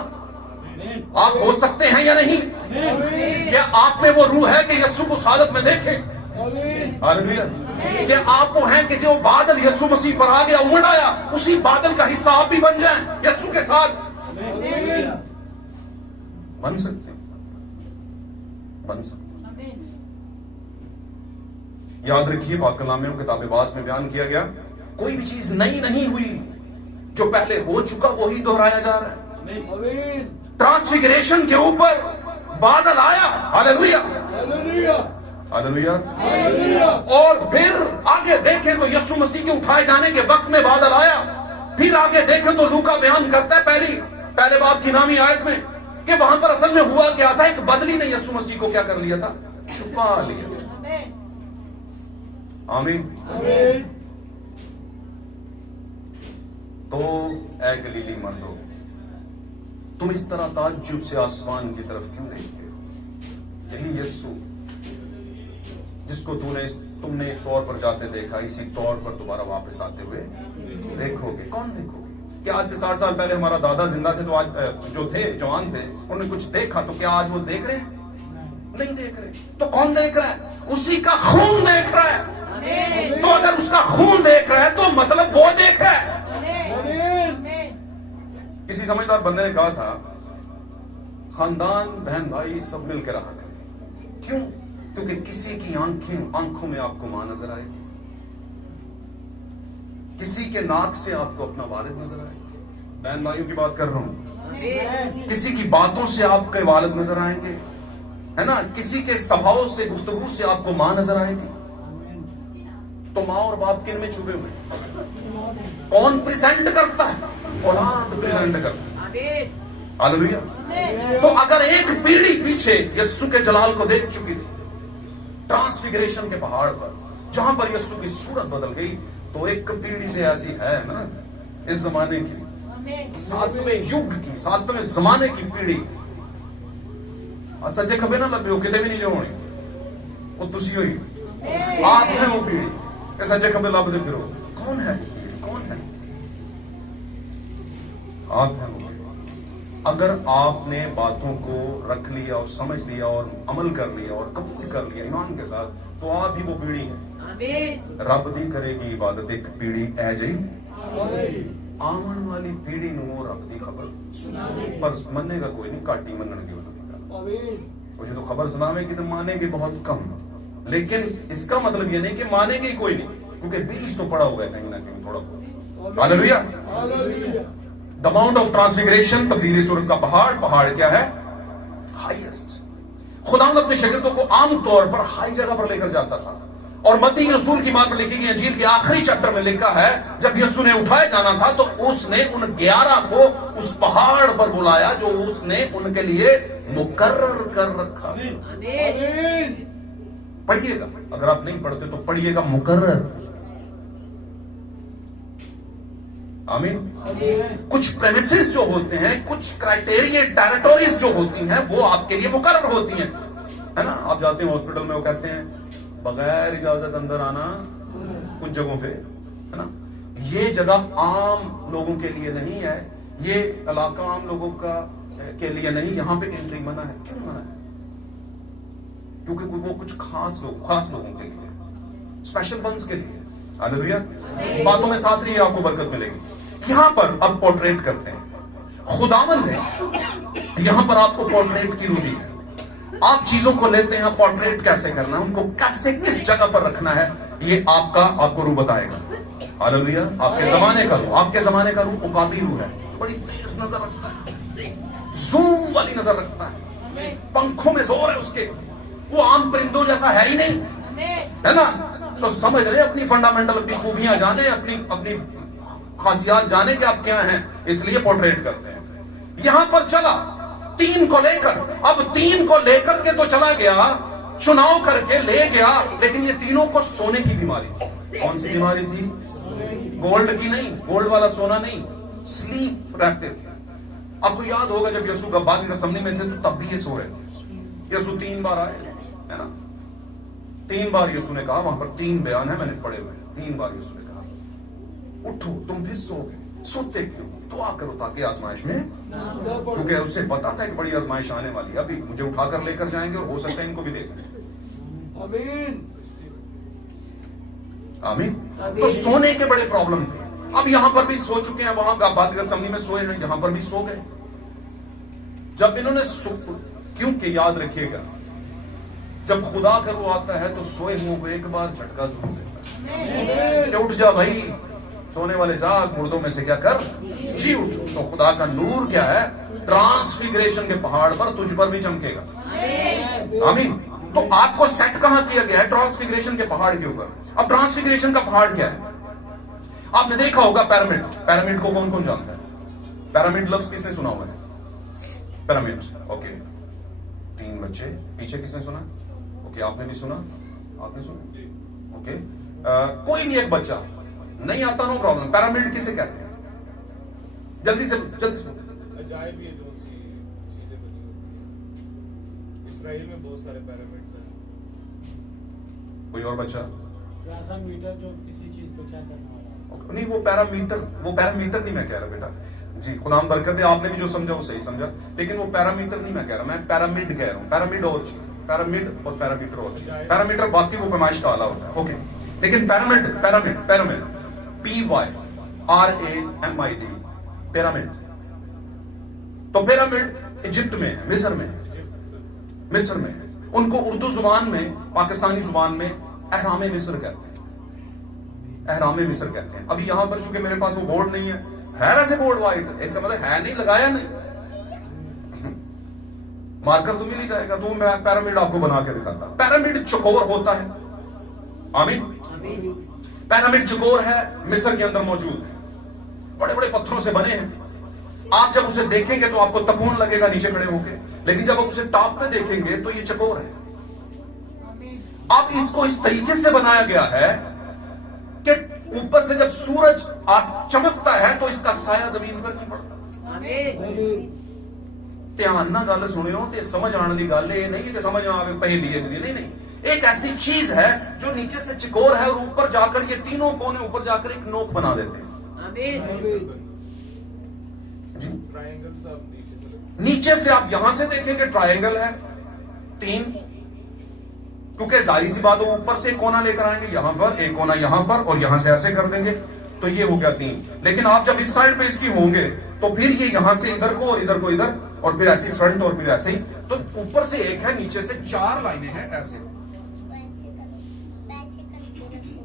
आप हो सकते हैं या नहीं? क्या आप में वो रूह है कि यीशु को उस हालत में देखें? हालेलुया। क्या आप वो हैं कि जो बादल यीशु मसीह पर आ गया, उमड़ आया, उसी बादल का हिस्सा आप भी बन जाएं यीशु के साथ? बन सकते हैं, बन सकते। याद रखिए, पाक कलाम में किताब बास में बयान किया गया, कोई भी चीज नई नहीं हुई, जो पहले हो चुका वही दोहराया जा रहा है। ट्रांसफिगरेशन के ऊपर बादल आया, हालेलुया, हालेलुया। और फिर आगे देखें तो यीशु मसीह के उठाए जाने के वक्त में बादल आया। फिर आगे देखें तो लूका बयान करता है पहले बाब की नामी आयत में कि वहां पर असल में हुआ क्या था, एक बदली ने यीशु मसीह को क्या कर लिया था? छुपा लिया। आमीन। तो ऐ गलीली मर्दो, तुम इस तरह ताज्जुब से आसमान की तरफ क्यों देखते हो? यही यीशु जिसको तुमने इस तौर पर जाते देखा, इसी तौर पर दोबारा वापस आते हुए देखोगे। कौन देखोगे? क्या आज से 60 साल पहले हमारा दादा जिंदा थे तो आज जो थे जवान थे उन्होंने कुछ देखा, तो क्या आज वो देख रहे हैं? नहीं देख रहे। तो कौन देख रहा है? उसी का खून देख रहा है। तो अगर उसका खून देख रहा है तो मतलब वो देख रहा है। किसी समझदार बंदे ने कहा था, खानदान बहन भाई सब मिलकर रहा करें। क्यों? क्योंकि किसी की आंखों में आपको मां नजर आएगी, किसी के नाक से आपको अपना वालिद नजर आएगा। बहन भाइयों की बात कर रहा हूं। किसी की बातों से आपके वालिद नजर आएंगे, है ना? किसी के स्वभाव से, गुफ्तगू से आपको मां नजर आएगी। तो मां और बाप किन में छुपे हुए? कौन प्रेजेंट करता है? औलाद प्रेजेंट करता है। हालेलुया। तो अगर एक पीढ़ी पीछे यीशु के जलाल को देख चुकी थी ट्रांसफिगरेशन के पहाड़ पर, जहां पर यीशु की सूरत बदल गई, तो एक पीढ़ी से ऐसी है ना इस जमाने की, सातवें युग की, सातवें जमाने की पीढ़ी। सच्चे खबे ना लगे हो कितने भी नहीं जो होनी वो तुसी हो ही, आप है वो पीढ़ी। सच्चे खबे लब दे फिरो। कौन है? कौन है? आप है वो। अगर आपने बातों को रख लिया और समझ लिया और अमल कर लिया और कबूल कर लिया ईमान के साथ, तो आप ही वो पीढ़ी है। रब दी करेगी इबादत एक पीढ़ी ऐ जाई आवन वाली पीढ़ी नु रब दी खबर पर मनेगा कोई नहीं, घाटी मनणगे। मुझे तो खबर सुनावेगी तो मानेगी बहुत कम, लेकिन इसका मतलब ये नहीं कि मानेगी कोई नहीं, क्योंकि बीज तो पड़ा हुआ है कहीं ना कहीं थोड़ा बहुत। Hallelujah. The mount of transfiguration, तब्दीली सूरत का पहाड़ क्या है? हाईएस्ट। खुदावंद अपने शागिर्दों को आमतौर पर हाई जगह पर लेकर जाता था, और मत्ती रसूल की बात पर लिखी गई अंजील के आखिरी चैप्टर में लिखा है, जब यीशु ने उठाए जाना था तो उसने उन 11 को उस पहाड़ पर बुलाया जो उसने उनके लिए मुकर्रर कर रखा। पढ़िएगा, अगर आप नहीं पढ़ते तो पढ़िएगा, मुकर्रर। आमीन। कुछ प्रेमिसेस जो होते हैं, कुछ क्राइटेरिया टेरिटोरीज जो होती हैं, वो आपके लिए मुकर्रर होती हैं, है ना? आप जाते हैं हॉस्पिटल में, वो कहते हैं बगैर इजाजत अंदर आना कुछ जगहों पे, है ना? ये जगह आम लोगों के लिए नहीं है, ये इलाका आम लोगों का के लिए नहीं, यहां पे एंट्री मना है। क्यों मना है? क्योंकि वो कुछ खास लोगों के लिए, स्पेशल वंस के लिए। हालेलुया। बातों में साथ रहिए, आपको बरकत मिलेगी। यहां पर अब पोर्ट्रेट करते हैं। खुदावन ने यहां पर आपको पोर्ट्रेट की रूह दी है। आप चीजों को लेते हैं, पोर्ट्रेट कैसे करना है, उनको कैसे किस जगह पर रखना है, ये आपको रूह बताएगा। हालेलुया। आपके जमाने का रूह उकाबी रूह है, बड़ी तेज नजर रखता है, जूम वाली नजर रखता है, पंखों में जोर है उसके, वो आम परिंदों जैसा है ही नहीं, है ना? तो समझ रहे, अपनी फंडामेंटल, अपनी खूबियां जाने, अपनी खासियात जाने कि आप क्या हैं, इसलिए पोर्ट्रेट करते हैं। यहां पर चला 3 को लेकर, अब 3 को लेकर के तो चला गया, चुनाव करके ले गया, लेकिन ये तीनों को सोने की बीमारी थी। कौन सी बीमारी थी? गोल्ड की नहीं, गोल्ड वाला सोना नहीं, स्लीप रहते थे। आपको याद होगा जब यीशु गब्बार की गतसमनी में थे तो तब भी ये सो रहे थे। यीशु 3 बार आए, है ना? 3 बार यीशु ने कहा, वहां पर 3 बयान है, मैंने पढ़े हुए। 3 बार यीशु ने कहा उठो, तुम फिर सोगे। सोते क्यों? दुआ करो ताकि आजमाइश में, क्योंकि उससे पता था कि बड़ी आजमाइश आने वाली है, अभी मुझे उठाकर लेकर जाएंगे और हो सकता है इनको भी ले जाएंगे। आमीन आमीन। तो सोने के बड़े प्रॉब्लम थे। अब यहां पर भी सो चुके हैं, वहां गब्बार की गतसमनी में सोए हैं, यहां पर भी सो गए। जब इन्होंने क्योंकि याद रखिएगा, जब खुदा का रूह आता है तो सोए हुओं को एक बार झटका जरूर देता है। उठ जा भाई, सोने वाले जाग, मुर्दों में से क्या कर, जी उठ। तो खुदा का नूर क्या है? ट्रांसफिगरेशन के पहाड़ पर तुझ पर भी चमकेगा। आमीन। तो आपको सेट कहां किया गया है? ट्रांसफिगरेशन के पहाड़ के ऊपर। अब ट्रांसफिगरेशन का पहाड़ क्या है? आपने देखा होगा पिरामिड। पिरामिड को कौन कौन जानता है? पिरामिड लफ्ज किसने सुना हुआ है? Pyramid, okay. 3 बच्चे पीछे, किसने सुना? ओके, आपने भी सुना, आपने सुना, ओके। कोई नहीं, एक बच्चा नहीं आता, नो प्रॉब्लम। पिरामिड किसे कहते हैं? जल्दी से इसराइल में बहुत सारे पिरामिड्स हैं। कोई और बच्चा? मीटर जो किसी चीज को चेक करने वाला। नहीं, वो पैरामीटर नहीं मैं कह रहा बेटा जी, खुदा बरकत दे, आपने भी जो समझा वो सही समझा, लेकिन वो पैरामीटर नहीं मैं कह रहा, मैं पैरामिड कह रहा हूँ। पैरामिड और चीज, पैरामिड और पैरामीटर और चीज। पैरामीटर बाकी वो पैमाइश का आला होता है, ओके, लेकिन पैरामिड PYRAMID पिरामिड। तो पिरामिड इजिप्ट में है, मिस्र में है। उनको उर्दू जुबान में, पाकिस्तानी जुबान में अहरामे मिस्र कहते हैं। अभी यहां पर चूंकि मेरे पास वो बोर्ड नहीं है वैसे बोर्ड वाइट, इसका मतलब है नहीं, लगाया नहीं, मार्कर तो मिल ही जाएगा। तो मैं पिरामिड आपको बना के दिखाता। पिरामिड चौकोर होता है, आमीन। पिरामिड चौकोर है, मिस्र के अंदर मौजूद है, बड़े बड़े पत्थरों से बने हैं। आप जब उसे देखेंगे तो आपको तकून लगेगा नीचे खड़े होके, लेकिन जब आप उसे टॉप पे देखेंगे तो ये चकोर है। अब इसको इस तरीके से बनाया गया है कि ऊपर से जब सूरज चमकता है तो इसका साया जमीन पर नहीं पड़ता। ध्यान ना गल सुनियो, ते समझ आने की गल ये नहीं कि समझ आवे पहेली है, नहीं, एक ऐसी चीज है जो नीचे से चकोर है और ऊपर जाकर ये तीनों कोने ऊपर जाकर एक नोक बना देते हैं। जी, नीचे से आप यहां से देखेंगे ट्रायंगल है 3, क्योंकि जाहिर सी बात है ऊपर से एक कोना लेकर आएंगे यहां पर, एक कोना यहां पर, और यहां से ऐसे कर देंगे तो ये हो गया 3। लेकिन आप जब इस साइड पे इसकी होंगे तो फिर ये यहां से इधर को और इधर को इधर, और फिर ऐसी फ्रंट और फिर ऐसे ही। तो ऊपर से एक है, नीचे से 4 लाइनें हैं ऐसे,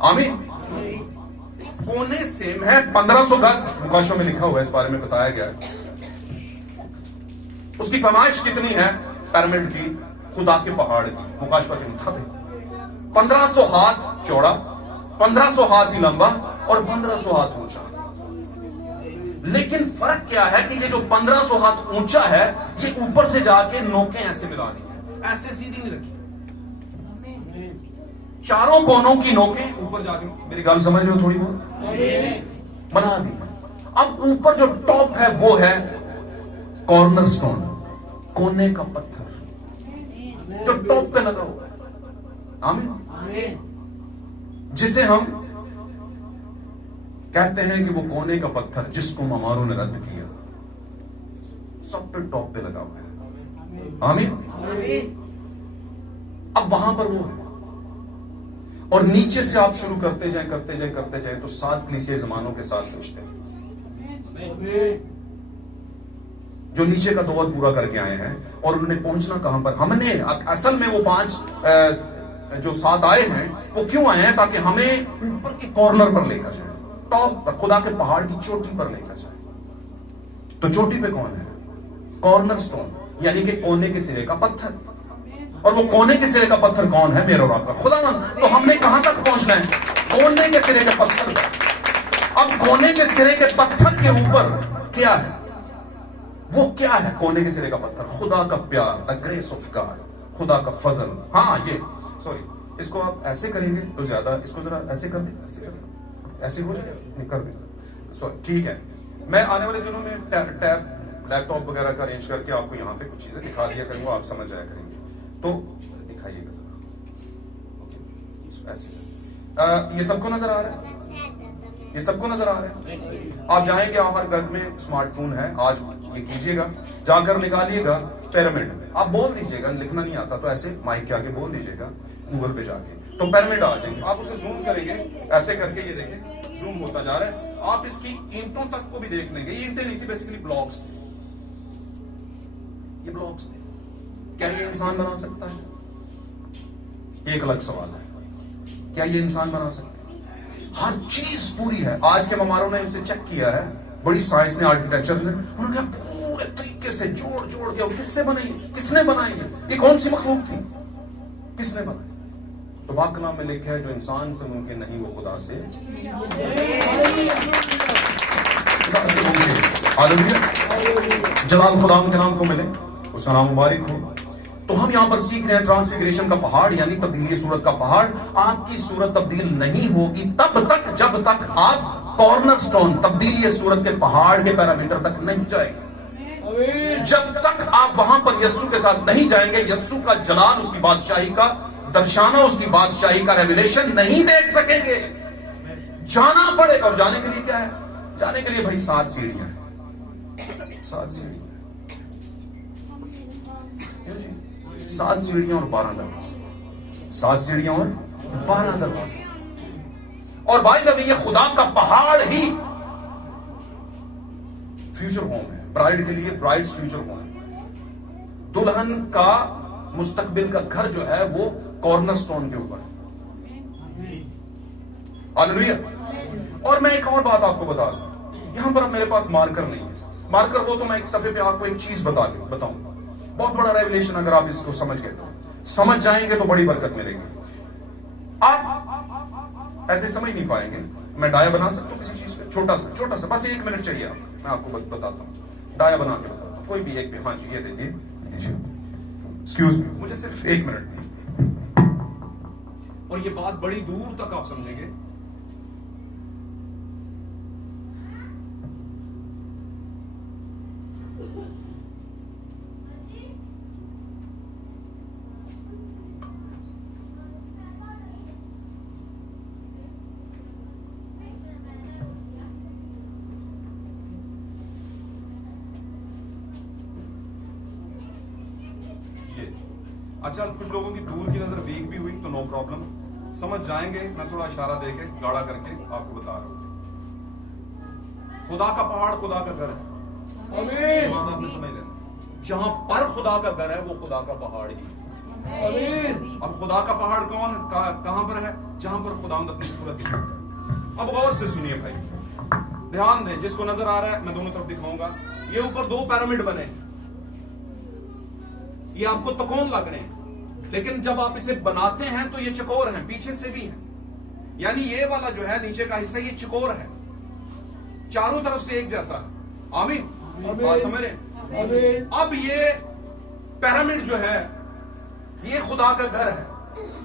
आमीन। कोने सेम है, 1500 गज मुकाशवा में लिखा हुआ है, इस बारे में बताया गया है। उसकी पैमाइश कितनी है पिरामिड की? खुदा के पहाड़ की, मुकाशवा के मुताबिक 1500 हाथ चौड़ा, 1500 हाथ ही लंबा और 1500 हाथ ऊंचा। लेकिन फर्क क्या है कि ये जो 1500 हाथ ऊंचा है ये ऊपर से जाके नोकें ऐसे मिला दी है, ऐसे सीधी नहीं रखी, चारों कोनों की नोकें ऊपर जाके, मेरी गल समझ रहे हो थोड़ी बहुत, बना दी। अब ऊपर जो टॉप है वो है कॉर्नर स्टोन, कोने का पत्थर जो टॉप पे लगा हुआ है, आमीन, जिसे हम कहते हैं कि वो कोने का पत्थर जिसको ममारों ने रद्द किया, सब पे टॉप पे लगा हुआ है, आमीन। अब वहां पर वो है, और नीचे से आप शुरू करते जाए तो 7 कलीसिया जमानों के साथ रिश्ते जो नीचे का दौर पूरा करके आए हैं। और उन्होंने पहुंचना कहां पर? हमने असल में वो 5 जो 7 आए हैं वो क्यों आए हैं? ताकि हमें ऊपर के कॉर्नर पर लेकर जाए, टॉप तक, खुदा के पहाड़ की चोटी पर लेकर जाए। तो चोटी पे कौन है? कॉर्नर स्टोन, यानी कि कोने के सिरे का पत्थर। और वो कोने के सिरे का पत्थर कौन है? मेरा और आपका खुदावंद। तो हमने कहां तक पहुंचना है? कोने के सिरे के पत्थर पर। अब कोने के सिरे के पत्थर के ऊपर क्या है? वो क्या है कोने के सिरे का पत्थर? खुदा का प्यार, द ग्रेस ऑफ गॉड, खुदा का फजल। हाँ, ये सॉरी, इसको आप ऐसे करेंगे तो ज्यादा, इसको जरा ऐसे कर दें, ऐसे हो जाएगा, नहीं कर दें, सॉरी, ठीक है। मैं आने वाले दिनों में टैब लैपटॉप वगैरह का अरेंज करके आपको यहाँ पे कुछ चीजें दिखा दिया करूंगा, आप समझ जाया करेंगे। तो दिखाइएगा जरा, ऐसे। ये सबको नजर आ रहा है? ये सबको नजर आ रहा है? आप जाएंगे, हर घर में स्मार्टफोन है, आज ये कीजिएगा, जाकर निकालिएगा पिरामिड, आप बोल दीजिएगा, लिखना नहीं आता तो ऐसे माइक के आगे बोल दीजिएगा गूगल पे जाके, तो पिरामिड आ जाएंगे। आप उसे जूम करेंगे, ऐसे करके, ये देखें जूम होता जा रहा है। आप इसकी ईंटों तक को भी देख लेंगे, ये ईंटें नहीं थी, बेसिकली ब्लॉक्स, ये ब्लॉक्स थे। क्या ये इंसान बना सकता है? एक अलग सवाल है, क्या ये इंसान बना सकता है? हर चीज पूरी है। आज के ममारों ने इसे चेक किया है, बड़ी साइंस ने, आर्किटेक्चर ने, उन्होंने कहा पूरे तरीके से जोड़ जोड़ के, किससे बनाई? किसने बनाई? ये कौन सी मखलूक थी? किसने बनाई? तो पाक कलाम में लिखा है जो इंसान से मुमकिन नहीं वो खुदा से हालेलुया, जलाल खुदा के नाम को मिले, उसका नाम मुबारक हो। तो हम यहां पर सीख रहे हैं ट्रांसफिगरेशन का पहाड़, यानी तब्दीली सूरत का पहाड़। आपकी सूरत तब्दील नहीं होगी तब तक जब तक आप कॉर्नर स्टोन, तब्दीली सूरत के पहाड़ के पैरामीटर तक नहीं जाएंगे। जब तक आप वहां पर यस्सु के साथ नहीं जाएंगे, यस्सु का जलाल, उसकी बादशाही का दर्शाना, उसकी बादशाही का रेवलेशन नहीं देख सकेंगे। जाना पड़ेगा। और जाने के लिए क्या है? जाने के लिए भाई 7 सीढ़ियां हैं। 7 सीढ़ियां, 7 सीढ़ियां और 12 दरवाजे। 7 सीढ़ियां और 12 दरवाजे। और भाई जब ये खुदा का पहाड़ ही फ्यूचर होम है ब्राइड के लिए, ब्राइड्स फ्यूचर होम है। दुल्हन का मुस्तकबिल का घर जो है वो कॉर्नरस्टोन के ऊपर। हालेलुया। और मैं एक और बात आपको बता दूं, यहां पर अब मेरे पास मार्कर नहीं है। मार्कर हो तो मैं एक सफे पे आपको एक चीज बताऊंगा। बहुत बड़ा रेवलेशन, अगर आप इसको समझ गए तो, समझ जाएंगे तो बड़ी बरकत मिलेगी। आप ऐसे समझ नहीं पाएंगे। मैं डाया बना सकता हूं किसी चीज पे, छोटा सा, बस 1 मिनट चाहिए आप, मैं आपको बताता हूं। डाया बना के बताता हूं, कोई भी एक पे। हाँ जी, ये दीजिए। एक्सक्यूज मी, मुझे सिर्फ 1 मिनट। और ये बात बड़ी दूर तक आप समझेंगे। अच्छा, कुछ लोगों की दूर की नजर वीक भी हुई तो नो प्रॉब्लम, समझ जाएंगे। मैं थोड़ा इशारा देके गाढ़ा करके आपको बता रहा हूं। खुदा का पहाड़ खुदा का घर है। आमीन। आपने समझ लेना, जहां पर खुदा का घर है वो खुदा का पहाड़ ही। आमीन। अब खुदा का पहाड़ कहां पर है? जहां पर खुदा अपनी सूरत दिखाता है। अब गौर से सुनिए भाई, ध्यान दें। जिसको नजर आ रहा है मैं दोनों तरफ दिखाऊंगा। ये ऊपर 2 पिरामिड बने, ये आपको तकोन लग रहे हैं, लेकिन जब आप इसे बनाते हैं तो ये चकोर हैं, पीछे से भी हैं। यानी ये वाला जो है नीचे का हिस्सा, ये चकोर है, चारों तरफ से एक जैसा है। आमीन। बात समझ रहे? अब ये पिरामिड जो है ये खुदा का घर है,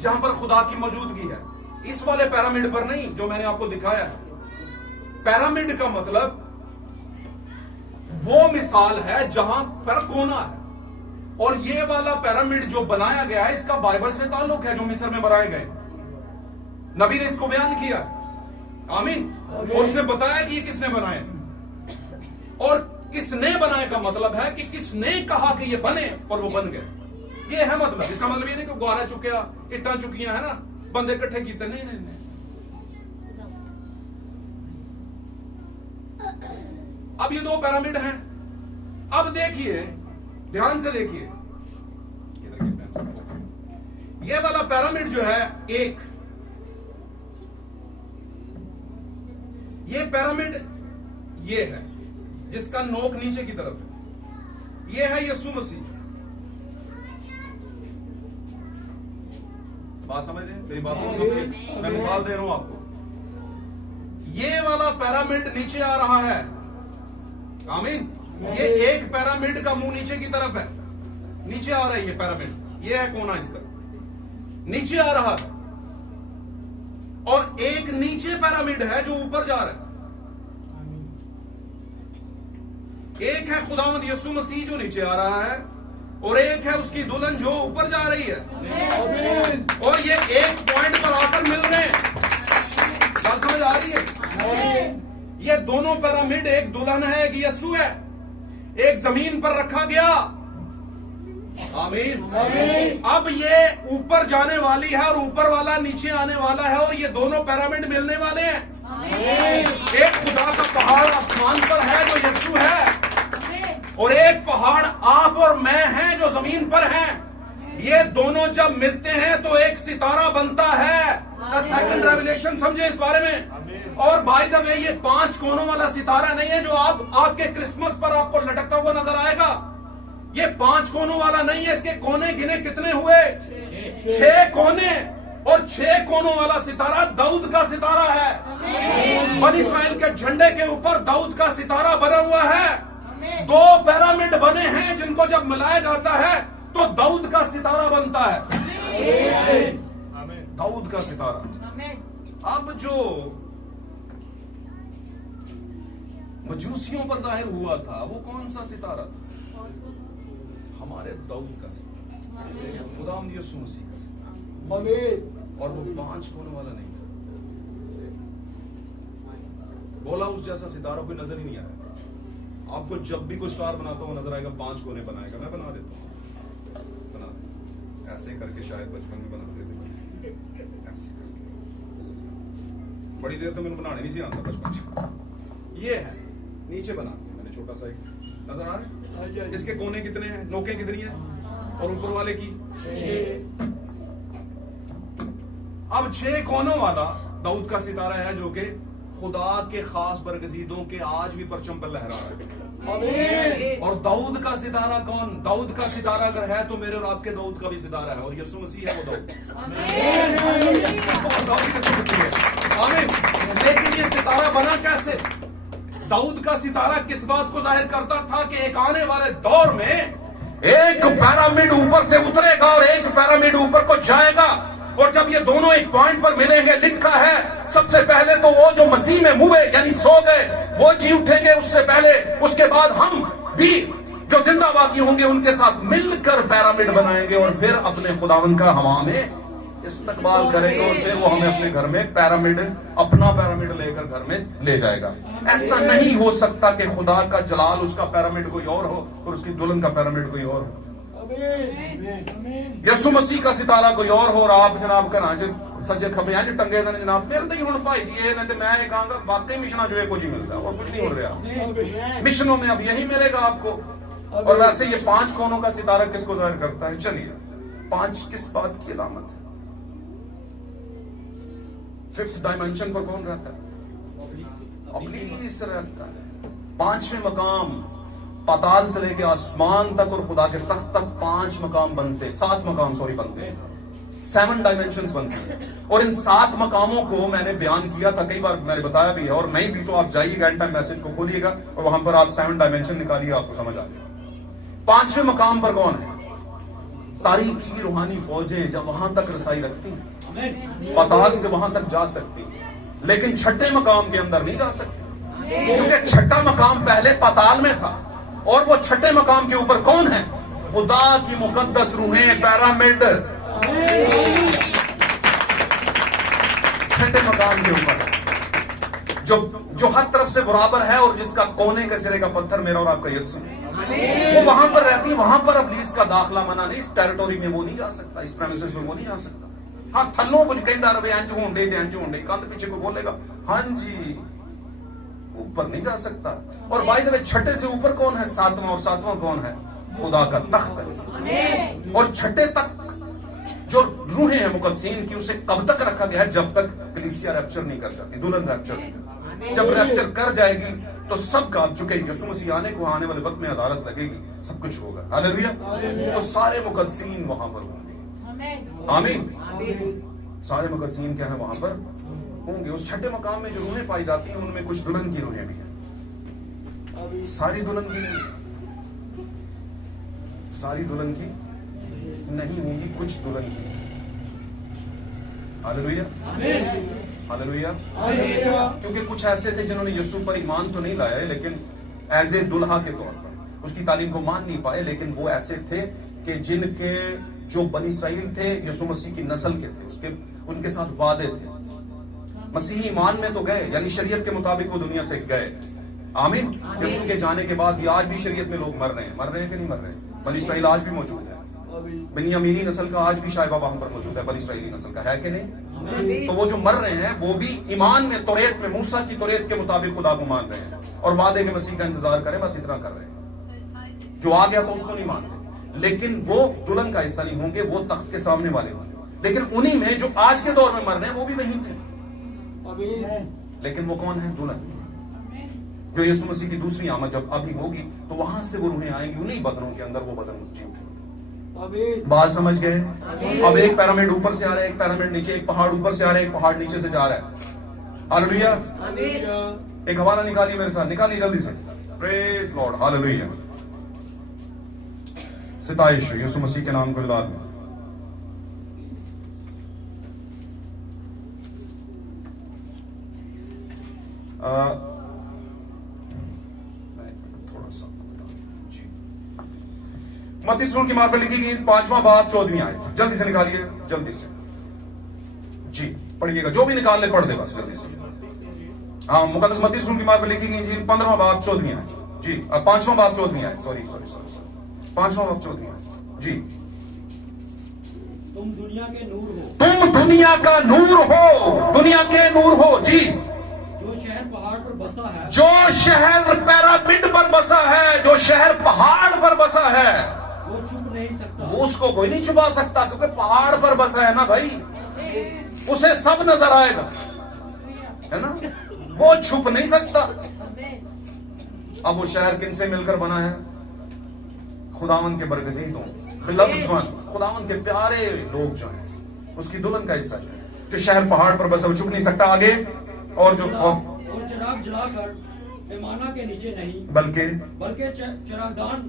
जहां पर खुदा की मौजूदगी है। इस वाले पिरामिड पर नहीं जो मैंने आपको दिखाया है। पिरामिड का मतलब वो मिसाल है जहां पर कोना है। और ये वाला पिरामिड जो बनाया गया है इसका बाइबल से ताल्लुक है, जो मिस्र में बनाए गए। नबी ने इसको बयान किया। आमीन। उसने बताया कि ये किसने बनाए, और किसने बनाए का मतलब है कि किसने कहा कि ये बने और वो बन गए। ये है मतलब। इसका मतलब ये नहीं कि ग्वारा चुकिया, इट्टा चुकिया है ना, बंदे इकट्ठे किए। नहीं नहीं नहीं। अब ये 2 पिरामिड हैं। अब देखिए, ध्यान से देखिए, ये वाला पिरामिड जो है एक, ये पिरामिड ये है जिसका नोक नीचे की तरफ है। ये है यीशु मसीह। बात समझ रहे हैं? मेरी बात को समझिए, मैं मिसाल दे रहा हूं आपको। ये वाला पिरामिड नीचे आ रहा है। आमीन। ये एक पिरामिड का मुंह नीचे की तरफ है, नीचे आ रहा है ये पिरामिड। ये है कोना, इसका नीचे आ रहा है। और एक नीचे पिरामिड है जो ऊपर जा रहा है। एक है खुदावंद यीशु मसीह जो नीचे आ रहा है, और एक है उसकी दुल्हन जो ऊपर जा रही है। और ये एक पॉइंट पर आकर मिल रहे हैं। बात समझ आ रही है? ये दोनों पिरामिड, एक दुल्हन है, एक यीशु है, एक जमीन पर रखा गया। आमीन। अब ये ऊपर जाने वाली है और ऊपर वाला नीचे आने वाला है, और ये दोनों पिरामिड मिलने वाले हैं। एक खुदा का पहाड़ आसमान पर है जो यीशु है, और एक पहाड़ आप और मैं हैं जो जमीन पर हैं। ये दोनों जब मिलते हैं तो एक सितारा बनता है। सेकंड रेवलेशन समझे इस बारे में। और बाय द वे, ये 5 कोनों वाला सितारा नहीं है जो आपके क्रिसमस पर आपको लटकता हुआ नजर आएगा। ये 5 कोनों वाला नहीं है। इसके कोने गिने कितने हुए? 6 कोने। और 6 कोनों वाला सितारा दाऊद का सितारा है। बनी इस्राएल के झंडे के ऊपर दाऊद का सितारा बना हुआ है। 2 पिरामिड बने हैं जिनको जब मिलाया जाता है तो दाऊद का सितारा बनता है। दाऊद का सितारा। अब जो मजूसियों पर जाहिर हुआ था वो कौन सा सितारा था? हमारे दाऊद का सितारा, खुदावंद यीशु मसीह का सितारा, आमीन। और वो 5 कोनों वाला नहीं था। बोला उस जैसा सितारा कोई नजर ही नहीं आया। आपको जब भी कोई स्टार बनाता हुआ नजर आएगा 5 कोने बनाएगा, मैं बना देता हूँ, बना दे ऐसे करके, शायद बचपन में बना देते ऐसे करके। बड़ी देर तो मैंने बनाने नहीं सिखाता बचपन से। ये है नीचे बना दिया मैंने छोटा सा एक, नजर आ रहा है? इसके कोने कितने हैं, नोकें कितनी हैं, और ऊपर वाले की 6। अब 6 कोनों वाला दाऊद का सितारा है, जो कि खुदा के खास बरगजीदों के आज भी परचम पर लहरा रहा है। और दाऊद का सितारा कौन? दाऊद का सितारा अगर है तो मेरे और आपके दाऊद का भी सितारा है, और यीशु मसीह है वो दाऊद। आमीन। लेकिन ये सितारा बना कैसे? दाऊद का सितारा किस बात को जाहिर करता था? कि एक आने वाले दौर में एक पिरामिड ऊपर से उतरेगा और एक पिरामिड ऊपर को जाएगा, और जब ये दोनों एक पॉइंट पर मिलेंगे, लिखा है सबसे पहले तो वो जो मसीह में मुए यानी सो गए वो जी उठेंगे उससे पहले, उसके बाद हम भी जो जिंदा बाकी होंगे उनके साथ मिलकर पिरामिड बनाएंगे, और फिर अपने खुदावन का हवा में इस्तकबाल करेंगे, और फिर वो हमें अपने घर में पिरामिड, अपना पिरामिड लेकर घर में ले जाएगा। ऐसा नहीं हो सकता कि खुदा का जलाल उसका पिरामिड कोई और हो और उसकी दुल्हन का पिरामिड कोई और हो। यीशु मसीह का सितारा कोई और हो, और आप जनाब घर सज्जे खबे हैं टंगे ने जनाब मिलते ही हूं भाई जी, ये नहीं तो मैं ये कहूंगा वाकई मिशना जो है कुछ ही मिलता और कुछ नहीं हो रहा। मिशनों में अब यही मिलेगा आपको। और वैसे ये 5 कोनों का सितारा किसको जाहिर करता है? चलिए 5 किस बात की अलामत है? 5th डायमेंशन पर कौन रहता है? इब्लीस रहता है। 5वें मकाम पाताल से लेके आसमान तक और खुदा के तख्त तक 5 मकाम बनते, 7 मकाम बनते हैं, 7 डायमेंशंस बनते हैं। और इन 7 मकामों को मैंने बयान किया था, कई बार मैंने बताया भी है, और नहीं भी तो आप जाइएगा एंड टाइम मैसेज को खोलिएगा और वहां पर आप 7 डायमेंशन निकालिए, आपको समझ आ जाएगा। 5वें मकाम पर कौन है? तारीकी रूहानी फौजें जब वहां तक रसाई रखती हैं, पाताल से वहां तक जा सकती हैं, लेकिन 6ठे मकाम के अंदर नहीं जा सकती, क्योंकि 6ठा मकाम पहले पाताल में था। और वो 6ठे मकाम के ऊपर कौन है? खुदा की मुकद्दस रूहें, पिरामिड 6ठे मकाम के ऊपर जो हर तरफ से बराबर है, और जिसका कोने के सिरे का पत्थर मेरा और आपका यीशु है। वो वहां पर रहती है, वहां पर इब्लीस का दाखिला मना नहीं, इस टेरिटोरी में वो नहीं जा सकता, इस प्रेमिसेस में वो नहीं जा सकता। हाँ, थल्लों कुछ कहता रहे अंज होंडे कंध पीछे को बोलेगा, हाँ जी, ऊपर नहीं जा सकता। और बाय द वे 6ठे से ऊपर कौन है? 7वां, और 7वां कौन है? खुदा का तख्त है। और 6ठे तक जो रूहें हैं मुकद्दसीन की, उसे कब तक रखा गया है? जब तक कलीसिया रैप्चर नहीं कर जाती, दुल्हन रैप्चर नहीं करती। जब रैप्चर कर जाएगी तो सब काम चुकेंगे, यीशु मसीह आने को, आने वाले वक्त में अदालत लगेगी, सब कुछ होगा। हालेलुया। तो सारे मुकद्दसीन वहां पर होंगे। आमीन। सारे मुकद्दसीन क्या है? वहां पर होंगे। उस 6ठे मकाम में जो रूहें पाई जाती हैं, उनमें कुछ दुल्हन की रूहें भी हैं, सारी दुल्हन की नहीं, सारी दुल्हन की नहीं होंगी, कुछ दुल्हन की। Hallelujah, hallelujah. क्योंकि कुछ ऐसे थे जिन्होंने यीशु पर ईमान तो नहीं लाया, लेकिन एज ए दुल्हा के तौर पर उसकी तालीम को मान नहीं पाए, लेकिन वो ऐसे थे कि जिनके जो बनी इस्राइल थे यीशु मसीह की नस्ल के थे, उसके उनके साथ वादे थे। मसीही ईमान में तो गए, यानी शरीयत के मुताबिक वो दुनिया से गए। आमीन। यीशु के जाने के बाद ये आज भी शरीयत में लोग मर रहे हैं कि नहीं मर रहे? बनी इस्राइल आज भी मौजूद है, बिन्यामीनी नस्ल का आज भी शायबा वहां पर मौजूद है, बनी इस्राइली नस्ल का है कि नहीं? तो वो जो मर रहे हैं वो भी ईमान में, तौरेत में, मूसा की तौरेत के मुताबिक खुदा को मान रहे हैं और वादे के मसीह का इंतजार करें, बस इतना कर रहे हैं। जो आ गया तो उसको नहीं मान रहे, लेकिन वो दुल्हन का हिस्सा नहीं होंगे, वो तख्त के सामने वाले होंगे। लेकिन उन्हीं में जो आज के दौर में मर रहे हैं वो भी वहीं थे, लेकिन वो कौन है? दुल्हन। जो यीशु मसीह की दूसरी आमद जब अभी होगी तो वहां से वो रूहें आएंगी, उन्हीं बदनों के अंदर वो बदन जी उठेंगे। बात समझ गए? अब एक पिरामिड ऊपर से आ रहा है, एक पिरामिड नीचे, एक पहाड़ ऊपर से आ रहा है, एक पहाड़ नीचे से जा रहा है। हालेलुया। एक हवाला निकालिए मेरे साथ, निकालिए जल्दी से। Praise Lord. हालेलुया। सिताइश यीशु मसीह के नाम को जलाल में। थोड़ा सा मत्ती रसूल की मार्फत लिखी गई 5वां बाब 14वीं आयत, जल्दी से निकालिए, जल्दी से जी पढ़िएगा, जो भी निकाल ले पढ़ दे बस जल्दी से। हाँ, मुकद्दस मत्ती रसूल की मार्फत लिखी गई इंजील 15वां बाब 14वीं आयत जी, 5वां बाब 14वीं आयत, सॉरी 5वां बाब 14वीं आयत जी। तुम दुनिया के नूर हो, तुम दुनिया का नूर हो, दुनिया के नूर हो जी। जो शहर पहाड़ पर बसा है, जो शहर पिरामिड पर बसा है, जो शहर पहाड़ पर बसा है, वो छुप नहीं सकता। उसको कोई नहीं छुपा सकता, क्योंकि पहाड़ पर बसा है ना भाई, उसे सब नजर आएगा, है ना, वो छुप नहीं सकता। अब वो शहर किनसे मिलकर बना है? खुदावन के बरगज़ीदों, बिलव्ड वन, खुदावन के प्यारे लोग जो हैं, उसकी दुल्हन का हिस्सा है। जो शहर पहाड़ पर बसा, वो छुप नहीं सकता। आगे और जो और चिराग जलाकर पैमाना के नीचे नहीं, बल्कि चिरागदान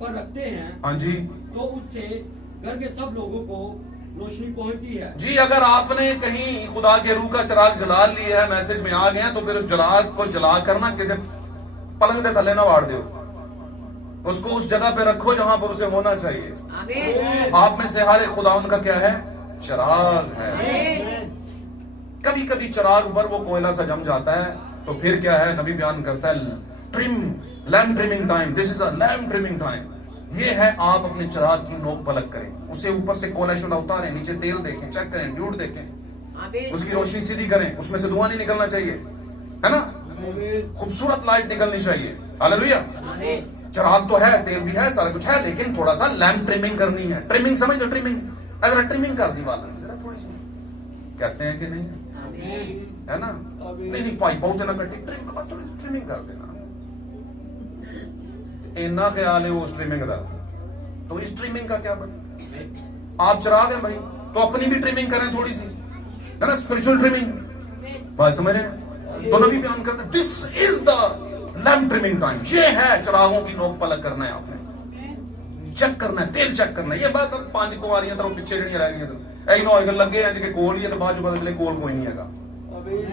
पर रखते हैं, हाँ जी, तो उससे घर के सब लोगों को रोशनी पहुंचती है जी। अगर आपने कहीं खुदा के रूह का चिराग जला लिया है, मैसेज में आ गया, तो फिर उस चिराग को जला कर ना किसी पलंग दे थले ना वाड़ दो, उसको उस जगह पे रखो जहां पर उसे होना चाहिए। आप में से हर एक खुदावन का क्या है? चिराग है। कभी कभी चिराग पर वो कोयला सा जम जाता है, तो फिर क्या है, नबी बयान करता है lamp trimming time, this is a lamp trimming time. ये है, आप अपने चिराग की नोक पलक करें, उसे ऊपर से कोयला शोला उतारें, नीचे तेल देखें, चेक करें, ड्यूट देखें, उसकी रोशनी सीधी करें, उसमें से धुआं नहीं निकलना चाहिए, है ना, खूबसूरत लाइट निकलनी चाहिए। हालेलुया। चिराग तो है, तेल भी है, सारा कुछ है, लेकिन थोड़ा सा लैम्प ट्रिमिंग करनी है। ट्रिमिंग समझ दो, ट्रिमिंग, अगर ट्रिमिंग कर दी वाला जरा थोड़ी सी, कहते हैं कि नहीं, है ना, नहीं पाइप बहुत ना कटी, ट्रिमिंग कर देना, इतना ख्याल है वो स्ट्रीमिंग का, तो इस ट्रिमिंग का क्या बना? आप चिराग हैं भाई, तो अपनी भी ट्रिमिंग करें थोड़ी सी, है ना, स्पिरिचुअल ट्रिमिंग, बात समझ रहे हैं? तो नबी बयान करते, this is the lamp trimming time. ये है चिरागों की नोक पलक करना है, आपने चेक करना है, तेल चेक करना है। ये बात 5 कुआरियां तरह पीछे नहीं रह गई, ना होएगा लगे हैं जिनके कोल ही है, तो बाद पता चले कोल कोई नहीं है।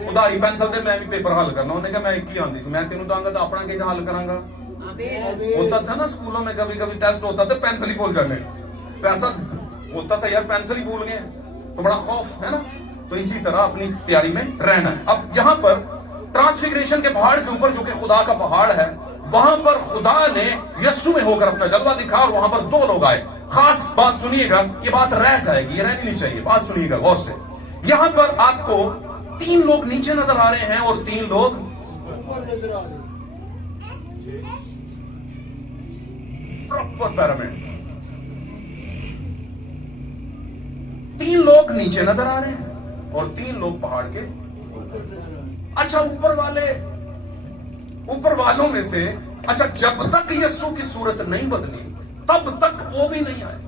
उधारी पेंसिल दे, मैं भी पेपर हल करना, उन्हें कहा मैं एक ही आंदी सी, मैं तेनों दांगा तो अपना के हल करांगा। होता था ना स्कूलों में, कभी कभी टेस्ट होता था, पेंसिल ही भूल जाने, पैसा होता था यार, पेंसिल ही भूल गए, तो बड़ा खौफ है ना। तो इसी तरह अपनी तैयारी में रहना है। अब यहाँ पर ट्रांसफिगरेशन के पहाड़ के ऊपर, जो कि खुदा का पहाड़ है, वहां पर खुदा ने यस्सु में होकर अपना जलवा दिखा, और वहां पर 2 लोग आए। खास बात सुनिएगा, ये बात रह जाएगी, ये रहनी नहीं चाहिए, बात सुनिएगा गौर से। यहां पर आपको 3 लोग नीचे नजर आ रहे हैं और 3 लोग ऊपर नजर आ रहे हैं। Proper pyramid. 3 लोग नीचे नजर आ रहे हैं और 3 लोग पहाड़ के। अच्छा, ऊपर वालों में से, अच्छा, जब तक यीशु की सूरत नहीं बदली तब तक वो भी नहीं आए।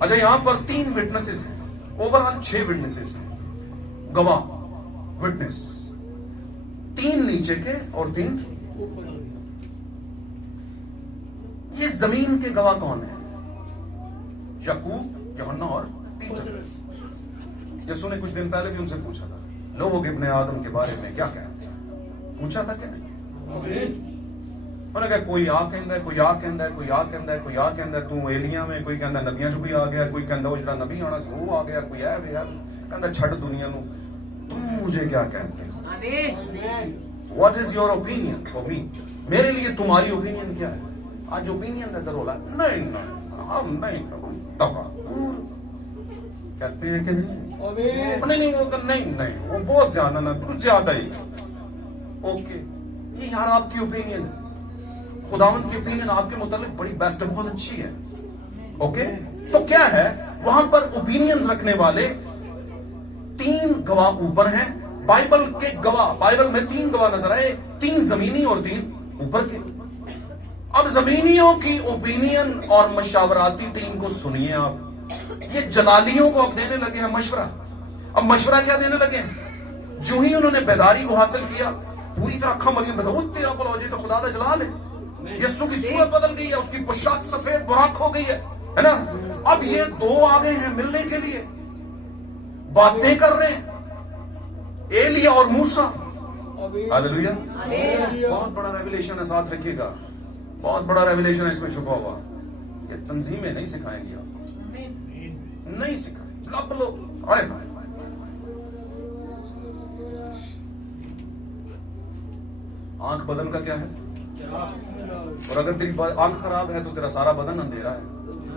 अच्छा, यहां पर 3 विटनेसेस हैं, ओवरऑल 6 विटनेसेस हैं, गवाह, विटनेस, 3 नीचे के और 3 ये जमीन के गवाह कौन है? याकूब, यूहन्ना और पीटर। यीशु ने कुछ दिन पहले भी उनसे पूछा था, लोग इब्ने आदम के बारे में क्या कहते हैं? पूछा था कि नहीं? उन्होंने कहा कोई आ कहता है, कोई आ कहता है, कोई आ कहता है, कोई आ कहता है तू एलिया में, कोई कहता नबियां चो कोई आ गया, कोई कहता वो जो नबी आना वो आ गया, कोई है वे है, कहता छड़ दुनिया नू, तुम मुझे क्या कहते हो? What is your opinion for me? मेरे लिए तुम्हारी ओपिनियन क्या है? आज ओपिनियन नजर होला नहीं, हम नहीं दफा कहते हैं कि नहीं? नहीं, वो नहीं, वो बहुत ज्यादा ना, कुछ ज्यादा ही। ओके, ये यार आपकी ओपिनियन है, खुदावंत की ओपिनियन आपके मुताबिक बड़ी बेस्ट है, बहुत अच्छी है। ओके, तो क्या है, वहां पर ओपिनियंस रखने वाले 3 गवाह ऊपर हैं। बाइबल के गवाह, बाइबल में 3 गवाह नजर आए, 3 जमीनी और 3 ऊपर के। अब जमीनियों की ओपिनियन और मशावराती टीम को सुनिए आप। ये जलालियों को अब देने लगे हैं मशवरा। अब मशवरा क्या देने लगे हैं? जो ही उन्होंने बेदारी को हासिल किया, पूरी तरह अखा मरियम बताओ तेरा भला हो जाए तो खुदा दा जलाल है। यीशु की सूरत बदल गई है, उसकी पोशाक सफेद बुराक हो गई है ना। अब ये 2 आ गए हैं मिलने के लिए, बातें कर रहे हैं, एलिया और मूसा। हालेलुया। बहुत बड़ा रेवलेशन है, साथ रखिएगा, बहुत बड़ा रेवलेशन है इसमें छुपा हुआ। ये तंजीमें नहीं सिखाएंगी आपको, नहीं सिखाएंगे। आप लोग आए आंख बदन का क्या है, और अगर तेरी आंख खराब है तो तेरा सारा बदन अंधेरा है।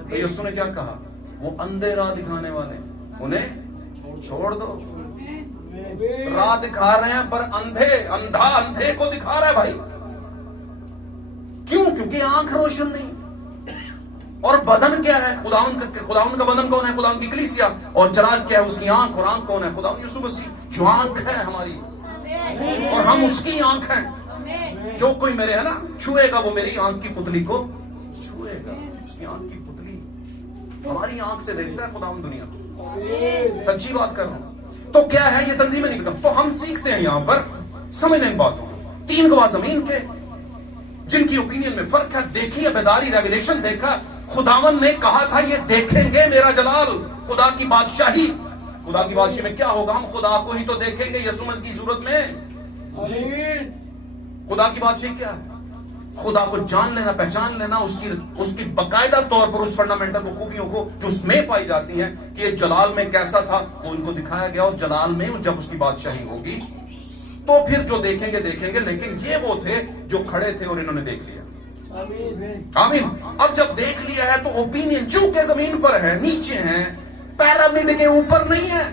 तो यीशु ने क्या कहा, वो अंधेरा दिखाने वाले उन्हें छोड़ दो। राह दिखा रहे हैं पर अंधा अंधे को दिखा रहा है भाई। क्यों? क्योंकि आंख रोशन नहीं। और बदन क्या है? खुदावंद का बदन कौन है? खुदावंद की कलीसिया। और चिराग क्या है? उसकी आंख। और आंख कौन है? खुदावंद यीशु मसीह, जो आंख है हमारी, और हम उसकी आंख हैं। जो कोई मेरे है ना छुएगा, वो मेरी आंख की पुतली को छुएगा। उसकी आंख की पुतली हमारी आंख से देखता है खुदावंद दुनिया को। सच्ची बात कर रहा हूं। तो क्या है ये तंजीमें नहीं पता। तो हम सीखते हैं यहां पर, समझ लें बातों को। 3 गवाह जमीन के जिनकी ओपिनियन में फर्क है। देखिए बेदारी, रेवलेशन देखा। खुदावन ने कहा था ये देखेंगे मेरा जलाल, खुदा की बादशाही। खुदा की बादशाही में क्या होगा? हम खुदा को ही तो देखेंगे यीशु मसीह की सूरत में। खुदा की बादशाही क्या है? खुदा को जान लेना, पहचान लेना, उसकी बकायदा तौर पर उस फंडामेंटल खूबियों को जो उसमें पाई जाती हैं कि ये जलाल में कैसा था, वो उनको दिखाया गया। और जलाल में जब उसकी बादशाही होगी तो फिर जो देखेंगे देखेंगे। लेकिन ये वो थे जो खड़े थे और इन्होंने देख लिया। आमीन। अब जब देख लिया है तो ओपिनियन चूंकि जमीन पर है, नीचे है, पैरामिड के ऊपर नहीं है।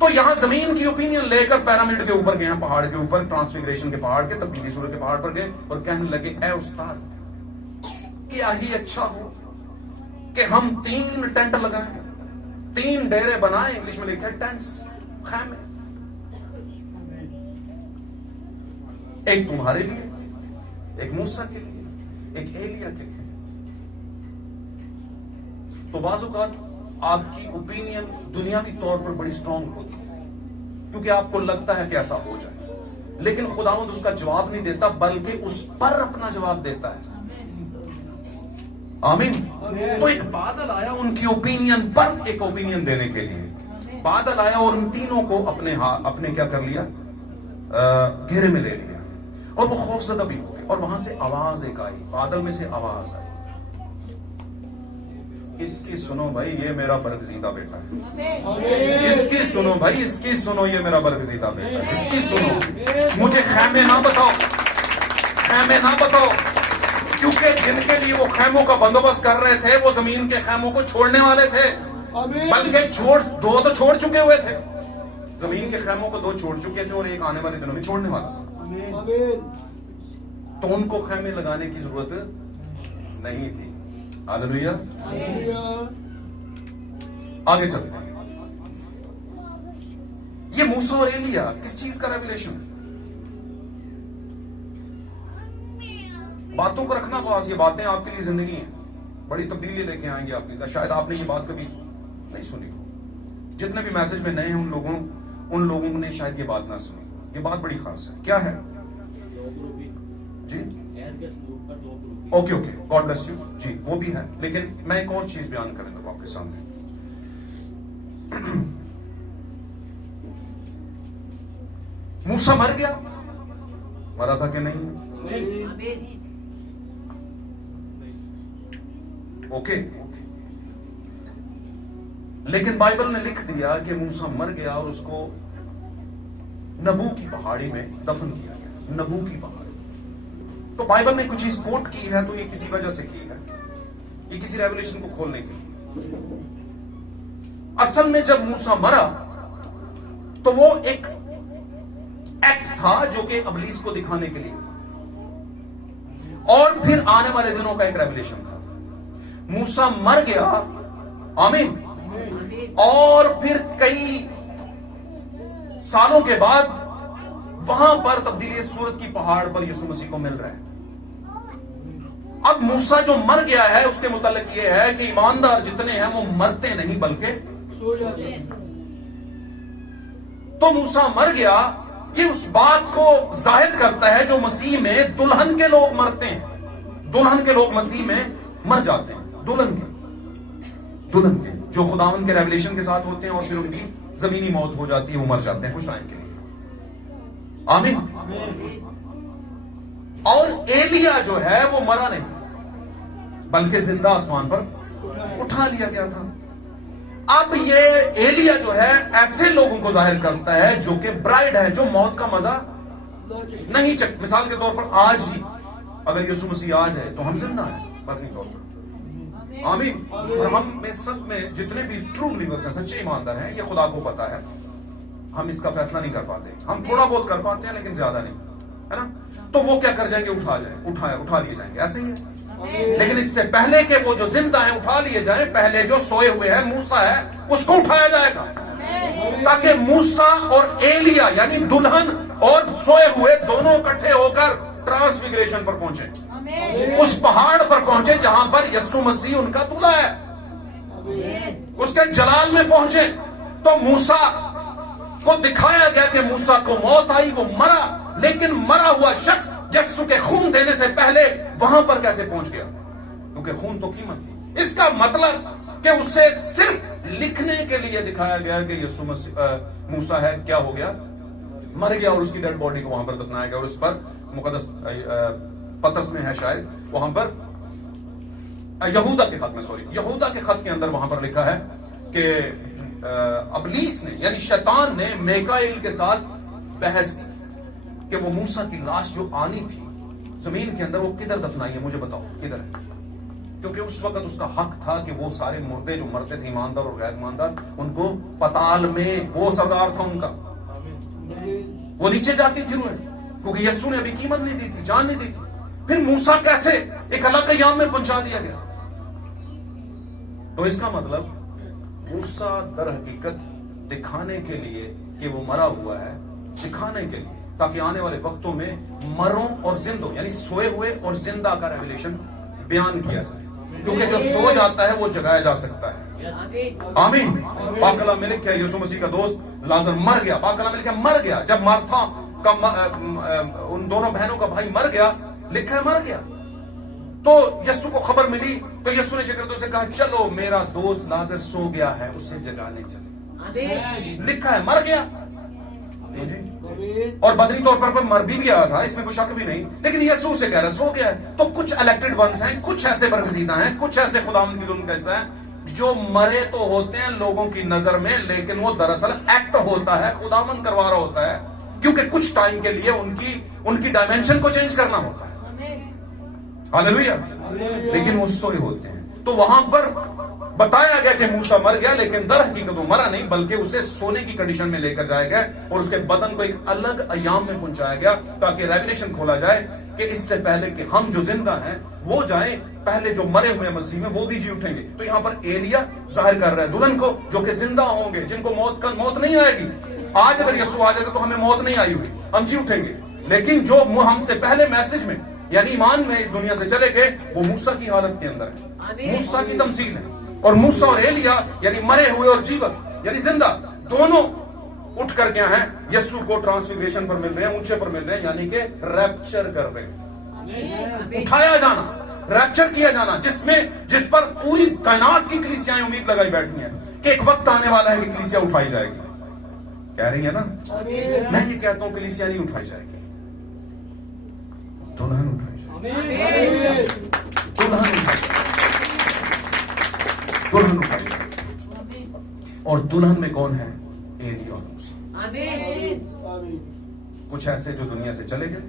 तो यहां जमीन की ओपिनियन लेकर पैरामिड के ऊपर गए हैं, पहाड़ के ऊपर, ट्रांसफिगरेशन के पहाड़ के, तब्दीली सूरत के पहाड़ पर गए और कहने लगे, ए उस्ताद, क्या ही अच्छा हो कि हम 3 टेंट लगाएं, 3 डेरे बनाएं। इंग्लिश में लिखा है टेंट्स, खैमे। एक तुम्हारे लिए, एक मूसा के लिए, एक एलिया के लिए। तो बाज़-औक़ात आपकी ओपिनियन दुनियावी तौर पर बड़ी स्ट्रांग होती है क्योंकि आपको लगता है कि ऐसा हो जाए, लेकिन खुदावंद उसका जवाब नहीं देता, बल्कि उस पर अपना जवाब देता है। आमीन। तो एक बादल आया उनकी ओपिनियन पर एक ओपिनियन देने के लिए। बादल आया और उन तीनों को अपने क्या कर लिया, घेरे में ले लिया। और वो खौफजदा भी हो गए। और वहां से आवाज एक आई, बादल में से आवाज आई, इसकी सुनो भाई, ये मेरा बरगजीदा बेटा है। इसकी सुनो भाई, इसकी सुनो, ये मेरा बरगजीदा बेटा है। इसकी सुनो। मुझे खैमे ना बताओ, खैमे ना बताओ, क्योंकि जिनके लिए वो खैमों का बंदोबस्त कर रहे थे वो जमीन के खैमों को छोड़ने वाले थे। बल्कि 2 तो छोड़ चुके हुए थे। जमीन के खैमों को 2 छोड़ चुके थे और एक आने वाले दिनों में छोड़ने वाला था। तो उनको खैमे लगाने की जरूरत नहीं थी। हालेलुया। आगे चलते हैं। ये मूसा और एलिया किस चीज का रेवलेशन? बातों को रखना पास। ये बातें आपके लिए जिंदगी है, बड़ी तब्दीली लेके आएंगे आपके लिए। शायद आपने ये बात कभी नहीं सुनी हो। जितने भी मैसेज में नए हैं उन लोगों ने शायद ये बात ना सुनी। ये बात बड़ी खास है। क्या है जी? ओके, गॉड ब्लेस यू जी। वो भी है, लेकिन मैं एक और चीज बयान करने दूंगा आपके सामने। मूसा मर गया, मरा था कि नहीं? ओके। लेकिन बाइबल ने लिख दिया कि मूसा मर गया और उसको नबू की पहाड़ी में दफन किया गया। नबू की पहाड़ी। तो बाइबल ने कुछ चीज कोट की है तो ये किसी वजह से की है, ये किसी रेवलेशन को खोलने के लिए। असल में जब मूसा मरा तो वो एक एक्ट था जो कि इब्लीस को दिखाने के लिए था, और फिर आने वाले दिनों का एक रेवलेशन था। मूसा मर गया, आमीन, और फिर कई सालों के बाद वहां पर तब्दीली सूरत की पहाड़ पर यीशु मसीह को मिल रहा है। अब मूसा जो मर गया है उसके मुतालिक यह है कि ईमानदार जितने हैं वो मरते नहीं बल्कि सो जाते हैं। तो मूसा मर गया, ये उस बात को जाहिर करता है जो मसीह में दुल्हन के लोग मरते हैं। दुल्हन के लोग मसीह में मर जाते हैं। दुल्हन के जो खुदावंद के रेवलेशन के साथ होते हैं और फिर उनकी जमीनी मौत हो जाती है, वो मर जाते हैं कुछ टाइम के लिए। आमीन। और एलिया जो है वो मरा नहीं, बल्कि जिंदा आसमान पर उठा लिया गया था। अब ये एलिया जो है ऐसे लोगों को जाहिर करता है जो कि ब्राइड है, जो मौत का मजा नहीं चक। मिसाल के तौर पर आज ही अगर यीशु मसीह आ जाए तो हम जिंदा हैं बदनी तौर पर, आमीन। और हम में सब में जितने भी ट्रू बिलीवर्स हैं, सच्चे ईमानदार हैं, ये खुदा को पता है, हम इसका फैसला नहीं कर पाते। हम थोड़ा बहुत कर पाते हैं लेकिन ज्यादा नहीं, है ना। तो वो क्या कर जाएंगे, उठा लिए जाएंगे, ऐसे ही है। लेकिन इससे पहले के वो जो जिंदा है उठा लिए जाए, पहले जो सोए हुए हैं मूसा है उसको उठाया जाएगा, ताकि मूसा और एलिया यानी दुल्हन और सोए हुए दोनों इकट्ठे होकर ट्रांसफिगरेशन पर पहुंचे, उस पहाड़ पर पहुंचे जहां पर यीशु मसीह उनका दूल्हा है, उसके जलाल में पहुंचे। तो मूसा को दिखाया गया कि मूसा को मौत आई, वो मरा, लेकिन मरा हुआ शख्स यीशु के खून देने से पहले वहां पर कैसे पहुंच गया, क्योंकि खून तो कीमत थी। इसका मतलब कि उसे सिर्फ लिखने के लिए दिखाया गया कि यीशु मसीह मूसा है, क्या हो गया, मर गया, और उसकी डेड बॉडी को वहां पर दफनाया गया। और उस पर मुकद्दस पतरस में है शायद, वहां पर यहूदा के खत के अंदर वहां पर लिखा है कि अबलीस ने यानी शैतान ने मेकाइल के साथ बहस की कि वो मूसा की लाश जो आनी थी जमीन के अंदर, वो किधर दफनाई है, मुझे बताओ किधर है। क्योंकि उस वक्त उसका हक था कि वो सारे मुर्दे जो मरते थे, ईमानदार और गैर ईमानदार, उनको पताल में, वो सरदार था उनका, वो नीचे जाती थी रूहें, क्योंकि यीशु ने अभी कीमत नहीं दी थी, जान नहीं दी थी। फिर मूसा कैसे एक अलग अय्याम में पहुंचा दिया गया। तो इसका मतलब मूसा दर हकीकत दिखाने के लिए कि वो मरा हुआ है, दिखाने के लिए, ताकि आने वाले वक्तों में मरों और जिंदों यानी सोए हुए और जिंदा का रेवलेशन बयान किया जाए, क्योंकि जो सो जाता है वो जगाया जा सकता है, आमीन। पाकला में लिखा है यीशु मसीह का दोस्त लाजर मर गया, पाकला में लिखा मर गया। जब मार्था का उन दोनों बहनों का भाई मर गया, लिखा है मर गया, तो यीशु को खबर मिली तो यीशु ने शिकरतों से कहा चलो मेरा दोस्त लाजर सो गया है, उसे जगाने चले। लिखा है मर गया, और बदरी तौर पर मर भी गया था, इसमें कोई शक भी नहीं, लेकिन यीशु से कह रहा सो गया है। तो कुछ इलेक्टेड वंस हैं, कुछ ऐसे बरगजीदा हैं, कुछ ऐसे खुदावंद की दुल्हन कैसा है जो मरे तो होते हैं लोगों की नजर में, लेकिन वो दरअसल एक्ट होता है, खुदावंद करवा रहा होता है, क्योंकि कुछ टाइम के लिए उनकी डायमेंशन को चेंज करना होता है, हालेलुया। लेकिन वो सोए होते हैं। तो वहां पर बताया गया कि मूसा मर गया, लेकिन दर हकीकत वो मरा नहीं, बल्कि उसे सोने की कंडीशन में लेकर जाया गया और उसके बदन को एक अलग अयाम में पहुंचाया गया, ताकि रेवलेशन खोला जाए कि इससे पहले कि हम जो जिंदा हैं वो जाएं, पहले जो मरे हुए मसीह में वो भी जी उठेंगे। तो यहां पर एलिया जाहिर कर रहा है दुल्हन को, जो कि जिंदा होंगे, जिनको मौत नहीं आएगी। आज अगर यीशु आ जाएगा तो हमें मौत नहीं आई हुई, हम जी उठेंगे। लेकिन जो हमसे पहले मैसेज में यानी ईमान में इस दुनिया से चले गए, वो मूसा की हालत के अंदर है, मूसा की तमसील है। और मूसा और एलिया यानी मरे हुए और जीवत यानी जिंदा, दोनों उठ कर क्या है, यीशु को ट्रांसफिगरेशन पर मिल रहे हैं, ऊंचे पर मिल रहे हैं, यानी कि रैप्चर कर रहे हैं, उठाया जाना, रैप्चर किया जाना, जिस पर पूरी कायनात की कलीसियाएं उम्मीद लगाई बैठी हैं कि एक वक्त आने वाला है कि कलीसिया उठाई जाएगी। कह रही है ना, मैं ये कहता हूं कलीसिया नहीं उठाई जाएगी, दुल्हन उठाई जाएगी, दुल्हन उठाई जाएगी। और दुल्हन में कौन है, एलिया और मूसा। कुछ ऐसे जो दुनिया से चले गए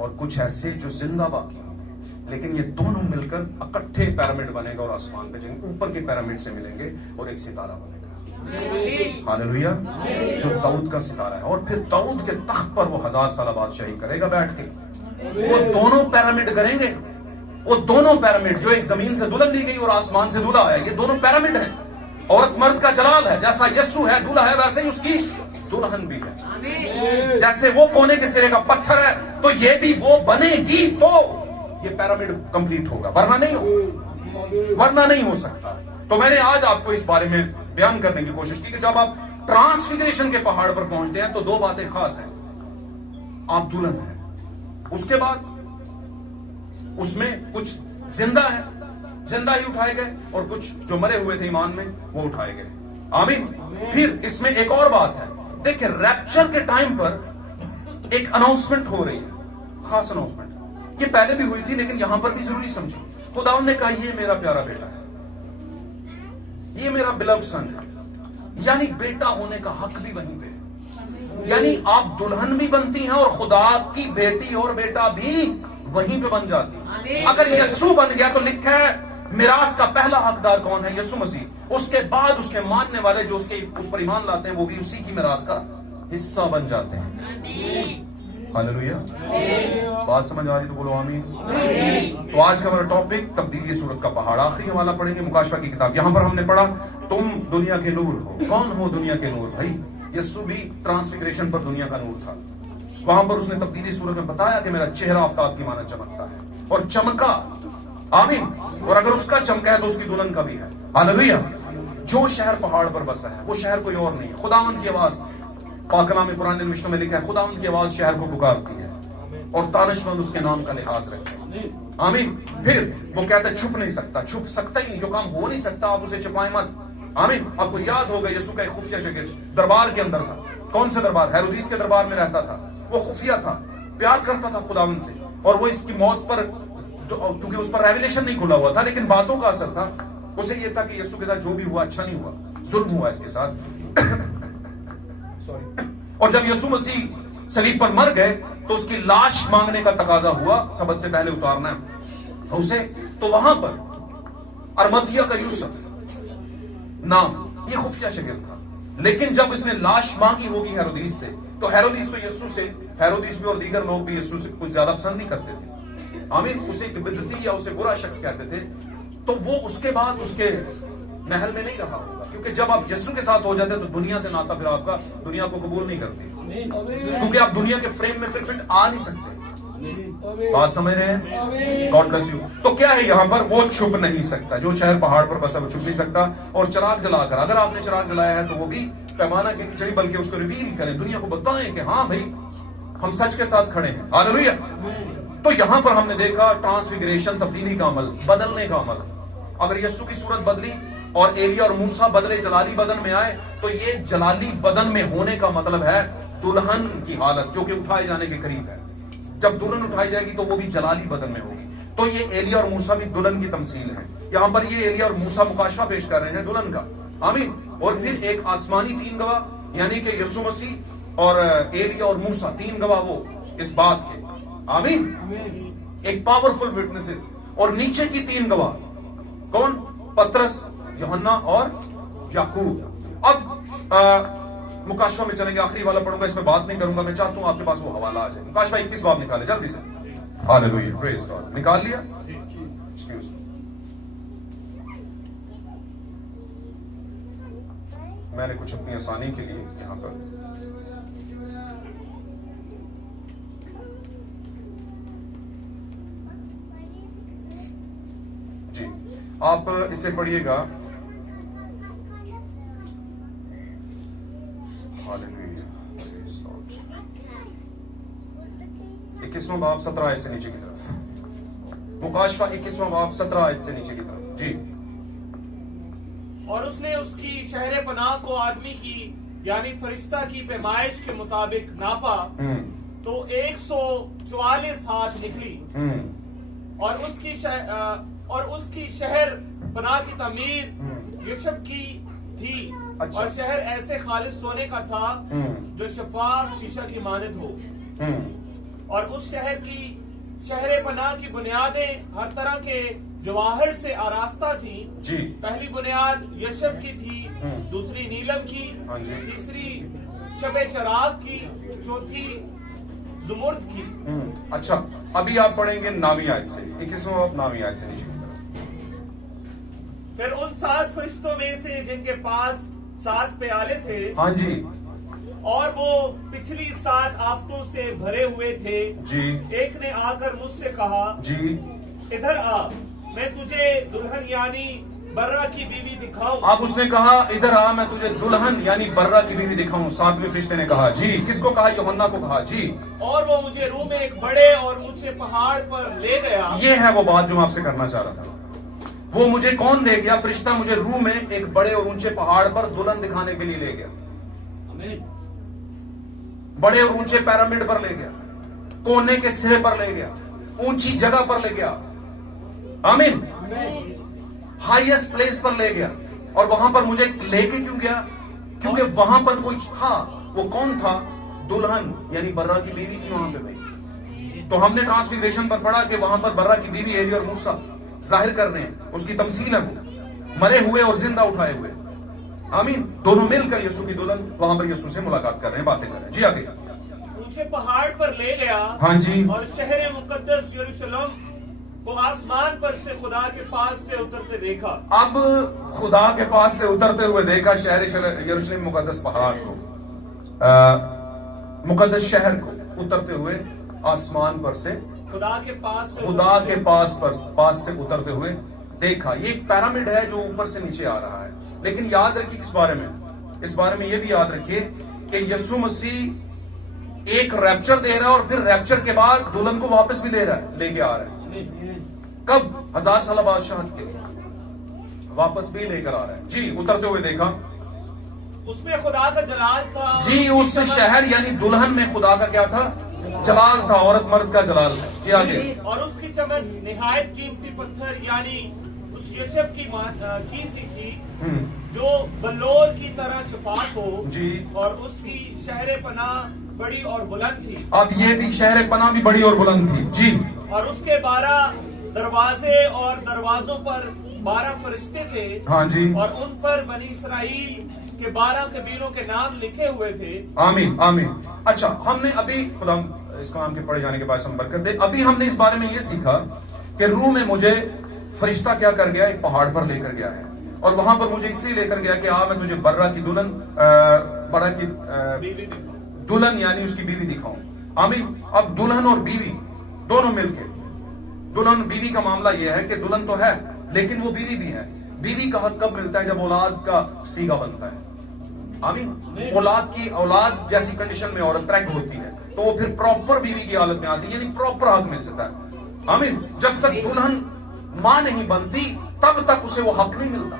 और कुछ ऐसे जो जिंदा बाकी होंगे, लेकिन ये दोनों मिलकर इकट्ठे पिरामिड बनेगा और आसमान पे जाएंगे, ऊपर के पिरामिड से मिलेंगे और एक सितारा बनेगा, हालेलुया, जो दाऊद का सितारा है। और फिर दाऊद के तख्त पर वो 1000 साल बादशाही करेगा बैठ के। वो दोनों पिरामिड करेंगे, वो दोनों पिरामिड जो एक जमीन से दुल्हन दी गई और आसमान से दूल्हा है, ये दोनों पिरामिड हैं। औरत मर्द का जलाल है, जैसा यीशु है दूल्हा है, वैसे ही उसकी दुल्हन भी है। जैसे वो कोने के सिरे का पत्थर है, तो ये भी वो बनेगी, तो ये पिरामिड कंप्लीट होगा, वरना नहीं हो सकता। तो मैंने आज आपको इस बारे में बयान करने की कोशिश की कि जब आप ट्रांसफिगरेशन के पहाड़ पर पहुंचते हैं तो दो बातें खास हैं। आप दुल्हन हैं, उसके बाद उसमें कुछ जिंदा है, जिंदा ही उठाए गए, और कुछ जो मरे हुए थे ईमान में वो उठाए गए, आमीन। फिर इसमें एक और बात है, देखिए रैप्चर के टाइम पर एक अनाउंसमेंट हो रही है, खास अनाउंसमेंट। ये पहले भी हुई थी लेकिन यहां पर भी जरूरी समझी। खुदावंद ने कहा ये मेरा प्यारा बेटा है, ये मेरा बिलव्ड सन है। यानी बेटा होने का हक भी वहीं पे है। यानी आप दुल्हन भी बनती हैं और खुदा की बेटी और बेटा भी वहीं पे बन जाती है। अगर यीशु बन गया तो लिखा है मिरास का पहला हकदार कौन है? यीशु मसीह। उसके बाद उसके मानने वाले जो उसके उस पर ईमान लाते हैं वो भी उसी की मिरास का हिस्सा बन जाते हैं। हालेलुया। बात समझ आ रही तो बोलो आमीन। तो आज का हमारा टॉपिक तब्दीली सूरत का पहाड़। आखिरी हवाला पढ़ेंगे मुकाशफा की किताब। यहां पर हमने पढ़ा तुम दुनिया के नूर हो। कौन हो दुनिया के नूर? भाई यीशु भी ट्रांसफिगरेशन पर दुनिया का नूर था। वहां पर उसने तब्दीली सूरत में बताया कि मेरा चेहरा आफताब की माना चमकता है, और चमका। आमीन। और अगर उसका चमका है तो उसकी दुल्हन का भी है। हालेलुया। जो शहर पहाड़ पर बसा है वो शहर कोई और नहीं है। खुदावंद की आवाज, पाकलाम में पुराने मिशनों में लिखा है, खुदावंद की आवाज शहर को पुकारती है और दानिशमंद उसके नाम का लिहाज रखते हैं। आमीन। फिर वो कहता है छुप नहीं सकता, छुप सकता ही नहीं। जो काम हो नहीं सकता आप उसे छिपाएं मत। आमीन। आपको याद होगा यीशु का एक खुफिया शागिर्द दरबार के अंदर था। कौन सा दरबार? हेरोदिस के दरबार में रहता था। वो खुफिया था, प्यार करता था खुदावंद से, और वो इसकी मौत पर, क्योंकि उस पर रेवलेशन नहीं खुला हुआ था लेकिन बातों का असर था, उसे ये था कि यीशु के साथ जो भी हुआ अच्छा नहीं हुआ, जुल्म हुआ इसके साथ। सॉरी। और जब यीशु मसीह सलीब पर मर गए तो उसकी लाश मांगने का तकाजा हुआ, सबद से पहले उतारना है उसे। तो वहां पर अरमतिया का यूसुफ नाम, ये खुफिया शागिर्द था। लेकिन जब इसने लाश मांगी होगी हेरोदिस से, तो हेरोदिस तो यीशु से, हेरोदिस भी और दीगर लोग भी यीशु से कुछ ज्यादा पसंद नहीं करते थे। आमीन। उसे एक बिदअती या उसे बुरा शख्स कहते थे। तो वो उसके बाद उसके महल में नहीं रहा होगा, क्योंकि जब आप यीशु के साथ हो जाते हैं तो दुनिया से नाता फिर आपका दुनिया को कबूल नहीं करती, क्योंकि आप दुनिया के फ्रेम में फिर फिट आ नहीं सकते। बात समझ रहे हैं? God bless you. तो क्या है यहां पर? वो छुप नहीं सकता। जो शहर पहाड़ पर बसा वो छुप नहीं सकता। और चिराग जलाकर, अगर आपने चिराग जलाया है तो वो भी पैमाना के नीचे, बल्कि उसको रिवील करें, दुनिया को बताएं कि हाँ भाई हम सच के साथ खड़े हैं। हालेलुया। तो यहां पर हमने देखा ट्रांसफिगरेशन, तब्दीली का अमल, बदलने का अमल। अगर यीशु की सूरत बदली और एलिया और मूसा बदले, जलाली बदन में आए, तो ये जलाली बदन में होने का मतलब है दुल्हन की हालत जो कि उठाए जाने के करीब है। जब दुल्हन उठाई जाएगी तो वो भी जलाली बदन में होगी। तो ये एलिया और मूसा भी दुल्हन की तमसील है। यहां पर ये एलिया और मूसा मुकाशफा पेश कर रहे हैं दुल्हन का। आमीन। और फिर एक आसमानी तीन गवाह, यानी कि यीशु मसीह और एलिया और मूसा, तीन गवाह वो इस बात के। आमीन। एक पावरफुल विटनेसेस। और नीचे की तीन गवाह कौन? पतरस, यूहन्ना और याकूब। अब मुकाशफा में चलेंगे। आखिरी वाला पढ़ूंगा, इसमें बात नहीं करूंगा। मैं चाहता हूं आपके पास वो हवाला आ जाए। मुकाशफा 21 बाब निकाले जल्दी से। Hallelujah, praise God. निकाल लिया? एक्सक्यूज मी, मैंने कुछ अपनी आसानी के लिए यहां पर जी, आप इसे पढ़िएगा। Hallelujah, praise God. 21वां बाब 17 आयत से नीचे की तरफ। मुकाशफा 21वां बाब 17 आयत से नीचे की तरफ। जी। और उसने उसकी शहर पनाह को आदमी की यानी फरिश्ता की पैमाइश के मुताबिक नापा तो 144 हाथ निकली। और उसकी शहर पनाह की तमीर यशब की थी। अच्छा। और शहर ऐसे खालिस सोने का था जो शफाफ शीशा की मानद हो। और उस शहर पनाह की बुनियादें हर तरह के जवाहर से आरास्ता थी। जी। पहली बुनियाद यशब की थी, दूसरी नीलम की, तीसरी शबे चराग की, चौथी जुमुर्द की। अच्छा, अभी आप पढ़ेंगे 9वीं आयत से। 21वां बाब 9वीं आयत से नीचे की तरफ। फिर उन 7 फरिश्तों में से जिनके पास 7 प्याले थे, हाँ जी, और वो पिछली 7 आफतों से भरे हुए थे जी, एक ने आकर मुझसे कहा, जी, इधर आ, मैं तुझे दुल्हन यानी बर्रा की बीवी दिखाऊं। अब उसने कहा इधर आ, मैं तुझे दुल्हन यानी बर्रा की बीवी दिखाऊं। 7वें फरिश्ते ने कहा। जी। किसको कहा? यूहन्ना को कहा। जी। और वो मुझे रूह में एक बड़े और ऊंचे पहाड़ पर ले गया। ये है वो बात जो मैं आपसे करना चाह रहा था। वो मुझे कौन ले गया? फरिश्ता मुझे रूह में एक बड़े और ऊंचे पहाड़ पर दुल्हन दिखाने के लिए ले गया। बड़े और ऊंचे पैरामिड पर ले गया, कोने के सिरे पर ले गया, ऊंची जगह पर ले गया, आमीन, हाईएस्ट प्लेस पर ले गया। और वहां पर मुझे लेके क्यों गया? क्योंकि वहां पर कुछ था। वो कौन था? दुल्हन यानी बर्रा की बीवी थी वहां पे भाई। तो हमने ट्रांसफिगरेशन पर पढ़ा कि वहां पर बर्रा की बीवी एली और मूसा जाहिर कर रहे हैं, उसकी तमसील है, मरे हुए और जिंदा उठाए हुए, आमीन, दोनों मिलकर यीशु की दुल्हन वहां पर यीशु से मुलाकात कर रहे हैं, बातें कर रहे हैं। जी आगे। ऊंचे पहाड़ पर ले गया, हाँ जी, और शहर मुकद्दस यरूशलेम को आसमान पर से खुदा के पास से उतरते देखा। अब खुदा के पास से उतरते हुए देखा शहर यरूशलेम मुकद्दस पहाड़ को, मुकद्दस शहर को उतरते हुए आसमान पर से, खुदा के पास से उतरते हुए देखा। ये एक पैरामिड है जो ऊपर से नीचे आ रहा है। लेकिन याद रखिए किस बारे में? इस बारे में यह भी याद रखिए कि यीशु मसीह एक रैप्चर दे रहा है और फिर रैप्चर के बाद दुल्हन को वापस भी ले रहा है, लेके आ रहा है। कब? 1000 साल बादशाहत के वापस भी लेकर आ रहा है। जी, उतरते हुए देखा, उसमें खुदा का जलाल था। जी, उस शहर यानी दुल्हन में खुदा का क्या था? जलाल था, औरत मर्द का जलाल था। जी आगे। और उसकी चमक निहायत कीमती पत्थर यानी उस यशब की सी थी जो बल्लोर की तरह शफाफ हो जी, और उसकी शहर पनाह बड़ी और बुलंद थी। अब ये भी शहर पनाह भी बड़ी और बुलंद थी। जी, और उसके 12 दरवाजे और दरवाजों पर 12 फरिश्ते थे। हाँ जी, और उन पर बनी इसराइल के 12 कबीलों के नाम लिखे हुए थे। आमीन आमीन। अच्छा, हमने अभी खुदा इस काम के पढ़े जाने के बाद हम बरकत दे, अभी हमने इस बारे में ये सीखा कि रूह में मुझे फरिश्ता क्या कर गया? एक पहाड़ पर लेकर गया है, और वहां पर मुझे इसलिए लेकर गया कि मैं तुझे बर्रा की दुल्हन, बर्रा की दुल्हन यानी उसकी बीवी दिखाऊं। आमीन। अब दुल्हन और बीवी दोनों मिलके, दुल्हन बीवी का मामला यह है कि दुल्हन तो है लेकिन वो बीवी भी है। बीवी का हक कब मिलता है? जब औलाद का सीगा बनता है। आमीन। औलाद जैसी कंडीशन में औरत ट्रैक होती है तो वो फिर प्रॉपर बीवी की हालत में आती है, यानी प्रॉपर हक मिल जाता है। आमीन। जब तक दुल्हन मां नहीं बनती तब तक उसे वो हक नहीं मिलता।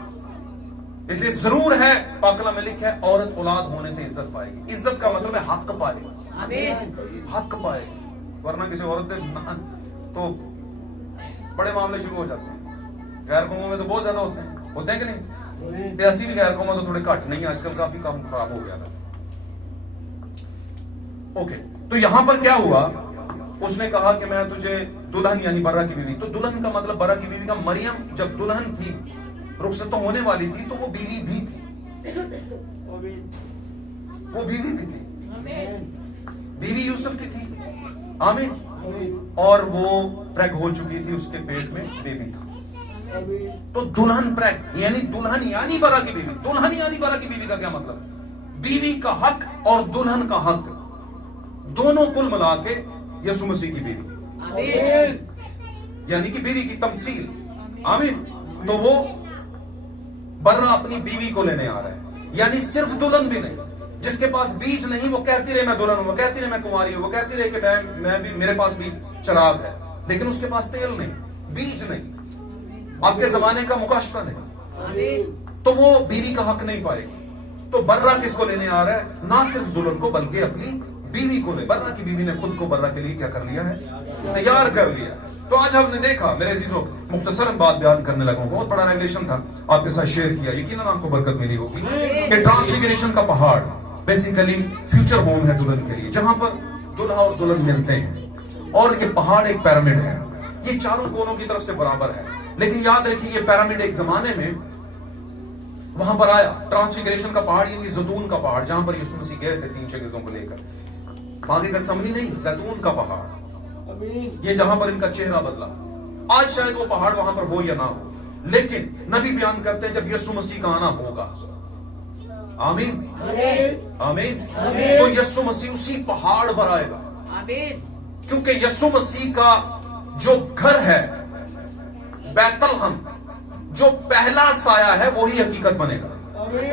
इसलिए जरूर है, पाकला में लिखा है, औरत औलाद होने से इज्जत पाएगी। इज्जत का मतलब है हक पाएगी, हक पाएगी। वरना किसी औरत ने तो बड़े मामले शुरू हो जाते हैं। गैर कौमों में तो बहुत ज्यादा होते हैं कि नहीं? 83 भी गैर कौमों तो थोड़े घट नहीं, आजकल काफी काम खराब हो गया था। ओके, तो यहां पर क्या हुआ? उसने कहा कि मैं तुझे दुल्हन यानी बर्रा की बीवी, तो दुल्हन का मतलब बर्रा की बीवी का, मरियम जब दुल्हन थी, रुखसत होने वाली थी, तो वो बीवी भी थी, वो बीवी भी थी, बीवी यूसुफ की थी। आमीन। और वो प्रेग हो चुकी थी, उसके पेट में बेबी था। तो दुल्हन प्रेग यानी दुल्हन यानी बर्रा की बीवी। दुल्हन यानी बर्रा की बीवी का क्या मतलब? बीवी का हक और दुल्हन का हक दोनों कुल मिला के यीशु मसीह की बीवी, यानी कि बीवी की तमसील। आमीन। तो वो बर्रा अपनी बीवी को लेने आ रहा है, यानी सिर्फ दुल्हन भी नहीं। जिसके पास बीज नहीं वो कहती रहे मैं दुल्हन हूं, वो कहती रहे मैं कुमारी हूं, वो कहती रहे कि मैं भी, मेरे पास भी चराग है, लेकिन उसके पास तेल नहीं, बीज नहीं, आपके जमाने का मुकाशफा नहीं, तो वो बीवी का हक नहीं पाएगी। तो बर्रा किसको लेने आ रहा है? ना सिर्फ दुल्हन को बल्कि अपनी बीवी को ले। बर्रा की बीवी ने खुद को बर्रा के लिए क्या कर लिया है? तैयार कर लिया। तो आज हमने देखा, मेरे अजीजों, मुख्तसरन बात बयान करने लगा, बहुत बड़ा रेवलेशन था, आपके साथ शेयर किया, यकीनन आपको बरकत मिली होगी कि ट्रांसफिगरेशन का पहाड़ बेसिकली फ्यूचर होम है दुल्हन के लिए, जहां पर दुल्हा और दुल्हन मिलते हैं। और ये पहाड़ एक पिरामिड है, ये चारों कोनों की तरफ से बराबर है। लेकिन याद रखिए, ये पिरामिड एक जमाने में वहां पर आया, ट्रांसफिगरेशन का पहाड़ यानी जैतून का पहाड़, जहां पर यीशु मसीह गए थे 3 शागिर्दों को लेकर। बागे गतसमनी नहीं, जैतून का पहाड़, ये जहां पर इनका चेहरा बदला। आज शायद वो पहाड़ वहां पर हो या ना हो, लेकिन नबी बयान करते हैं जब यीशु मसीह का आना होगा। आमीन आमीन। तो यीशु मसीह उसी पहाड़ पर आएगा, क्योंकि यीशु मसीह का जो घर है बैतलहम, जो पहला साया है, वही हकीकत बनेगा।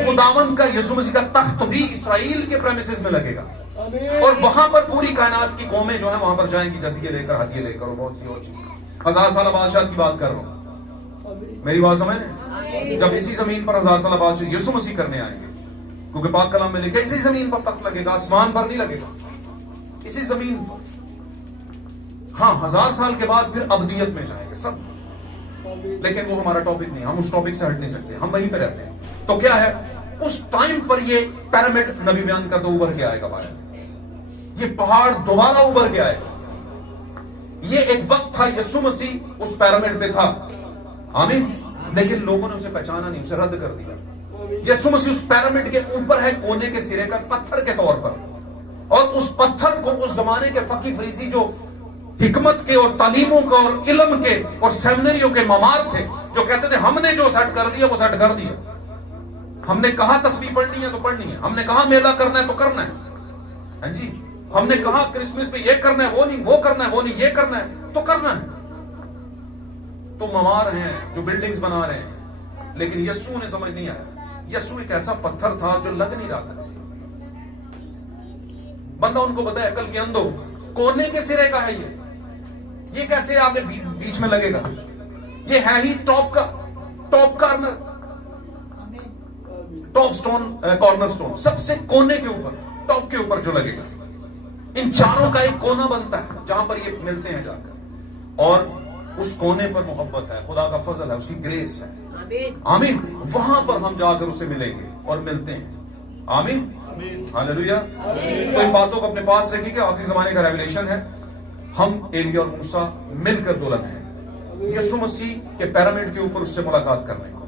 खुदावंद का यीशु मसीह का तख्त भी इसराइल के प्रेमिसेस में लगेगा, और वहां पर पूरी कायनात की कौमें जो है वहां पर जाएंगी, जैसे ये लेकर, हदिये लेकर, बहुत सी और चीज। 1000 साल बादशाह की बात कर रहा हूं, मेरी बात समझ? जब इसी जमीन पर 1000 साल बादशाह यीशु मसीह करने आएंगे, क्योंकि पाक कलाम में लिखा इसी जमीन पर तख्त लगेगा, आसमान पर नहीं लगेगा। इसी जमीन पर। हाँ, 1000 साल के बाद फिर अब्दियत में जाएंगे सब, लेकिन वो हमारा टॉपिक नहीं, हम उस टॉपिक से हट नहीं सकते, हम वहीं पे रहते हैं। तो क्या है, उस टाइम पर ये पिरामिड नबी बयान करते उभर के आएगा बाहर, ये पहाड़ दोबारा उभर के आएगा। ये एक वक्त था, यीशु मसीह उस पिरामिड पे था, आमीन, लेकिन लोगों ने उसे पहचाना नहीं, उसे रद्द कर दिया। यीशु मसीह उस पिरामिड के ऊपर है, कोने के सिरे का पत्थर के तौर पर, और उस पत्थर को उस जमाने के फकी फरीसी जो हिकमत के और तालीमों का और इल्म के और सेमिनरियों के मामार थे, जो कहते थे हमने जो सेट कर दिया वो सेट कर दिया, हमने कहा तस्बीह पढ़नी है तो पढ़नी है, हमने कहा मेला करना है तो करना है, हाँ जी, हमने कहा क्रिसमस पे ये करना है, वो नहीं, वो करना है, वो नहीं, ये करना है तो करना है। तो मामार हैं जो बिल्डिंग्स बना रहे हैं, लेकिन यीशु ने समझ नहीं आया। यीशु एक ऐसा पत्थर था जो लग नहीं रहा था किसी। बंदा उनको बताया, अकल के अंधो, कोने के सिरे का है ये कैसे आगे बीच में लगेगा, ये है ही टॉप का, top corner, top stone, corner stone, सबसे कोने के ऊपर, टॉप के ऊपर जो लगेगा। इन चारों का एक कोना बनता है जहां पर ये मिलते हैं जाकर, और उस कोने पर मोहब्बत है, खुदा का फजल है, उसकी ग्रेस है, आमीन। वहां पर हम जाकर उसे मिलेंगे और मिलते हैं, आमीन, हालेलुया। तो इन बातों को अपने पास रखिए कि आखिरी जमाने का रेवलेशन है। हम एलिया और मूसा मिलकर दुल्हन हैं, यीशु मसीह के पिरामिड के ऊपर उससे मुलाकात करने को,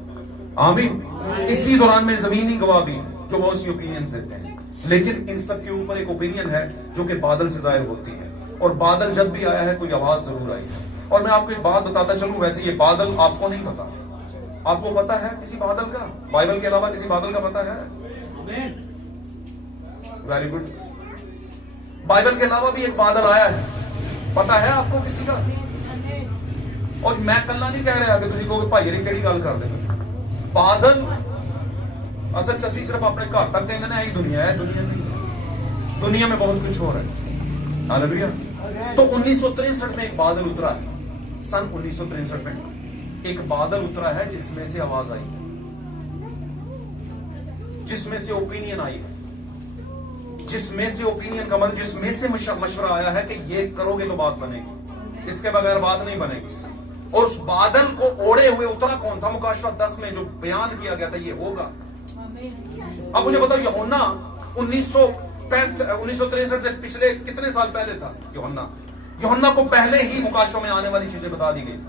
आमीन। इसी दौरान में जमीनी गवाह भी हैं जो बहुत सी ओपिनियन देते हैं, लेकिन इन सब के ऊपर एक ओपिनियन है जो कि बादल से जाहिर होती है, और बादल जब भी आया है कोई आवाज जरूर आई है। और मैं आपको एक बात बताता चलूं, वैसे ये बादल आपको नहीं पता, आपको पता है किसी बादल का, बाइबल के अलावा किसी बादल का पता है? Very good. बाइबल के अलावा भी एक बादल आया है, पता है आपको किसी का? और मैं कल्ला नहीं कह रहा कि तुम कहोगे भाई ने केड़ी गल कर दे। बादल असल च असीं सिर्फ अपने घर तक कहने ना, यही दुनिया है, दुनिया नहीं, दुनिया में बहुत कुछ हो रहा है, हालेलुया। तो 1963 में एक बादल उतरा है, सन 1963 में एक बादल उतरा है जिसमें से आवाज आई है, जिसमें से ओपिनियन आई है, जिसमें से ओपिनियन का मतलब जिसमें से मशवरा आया है कि ये करोगे तो बात बनेगी, इसके बगैर बात नहीं बनेगी। और उस बादल को ओढ़े हुए उतरा कौन था? मुकाशवा 10 में जो बयान किया गया था ये होगा। अब मुझे बताओ, यूहन्ना 1963 से पिछले कितने साल पहले था? यूहन्ना को पहले ही मुकाशवा में आने वाली चीजें बता दी गई थी।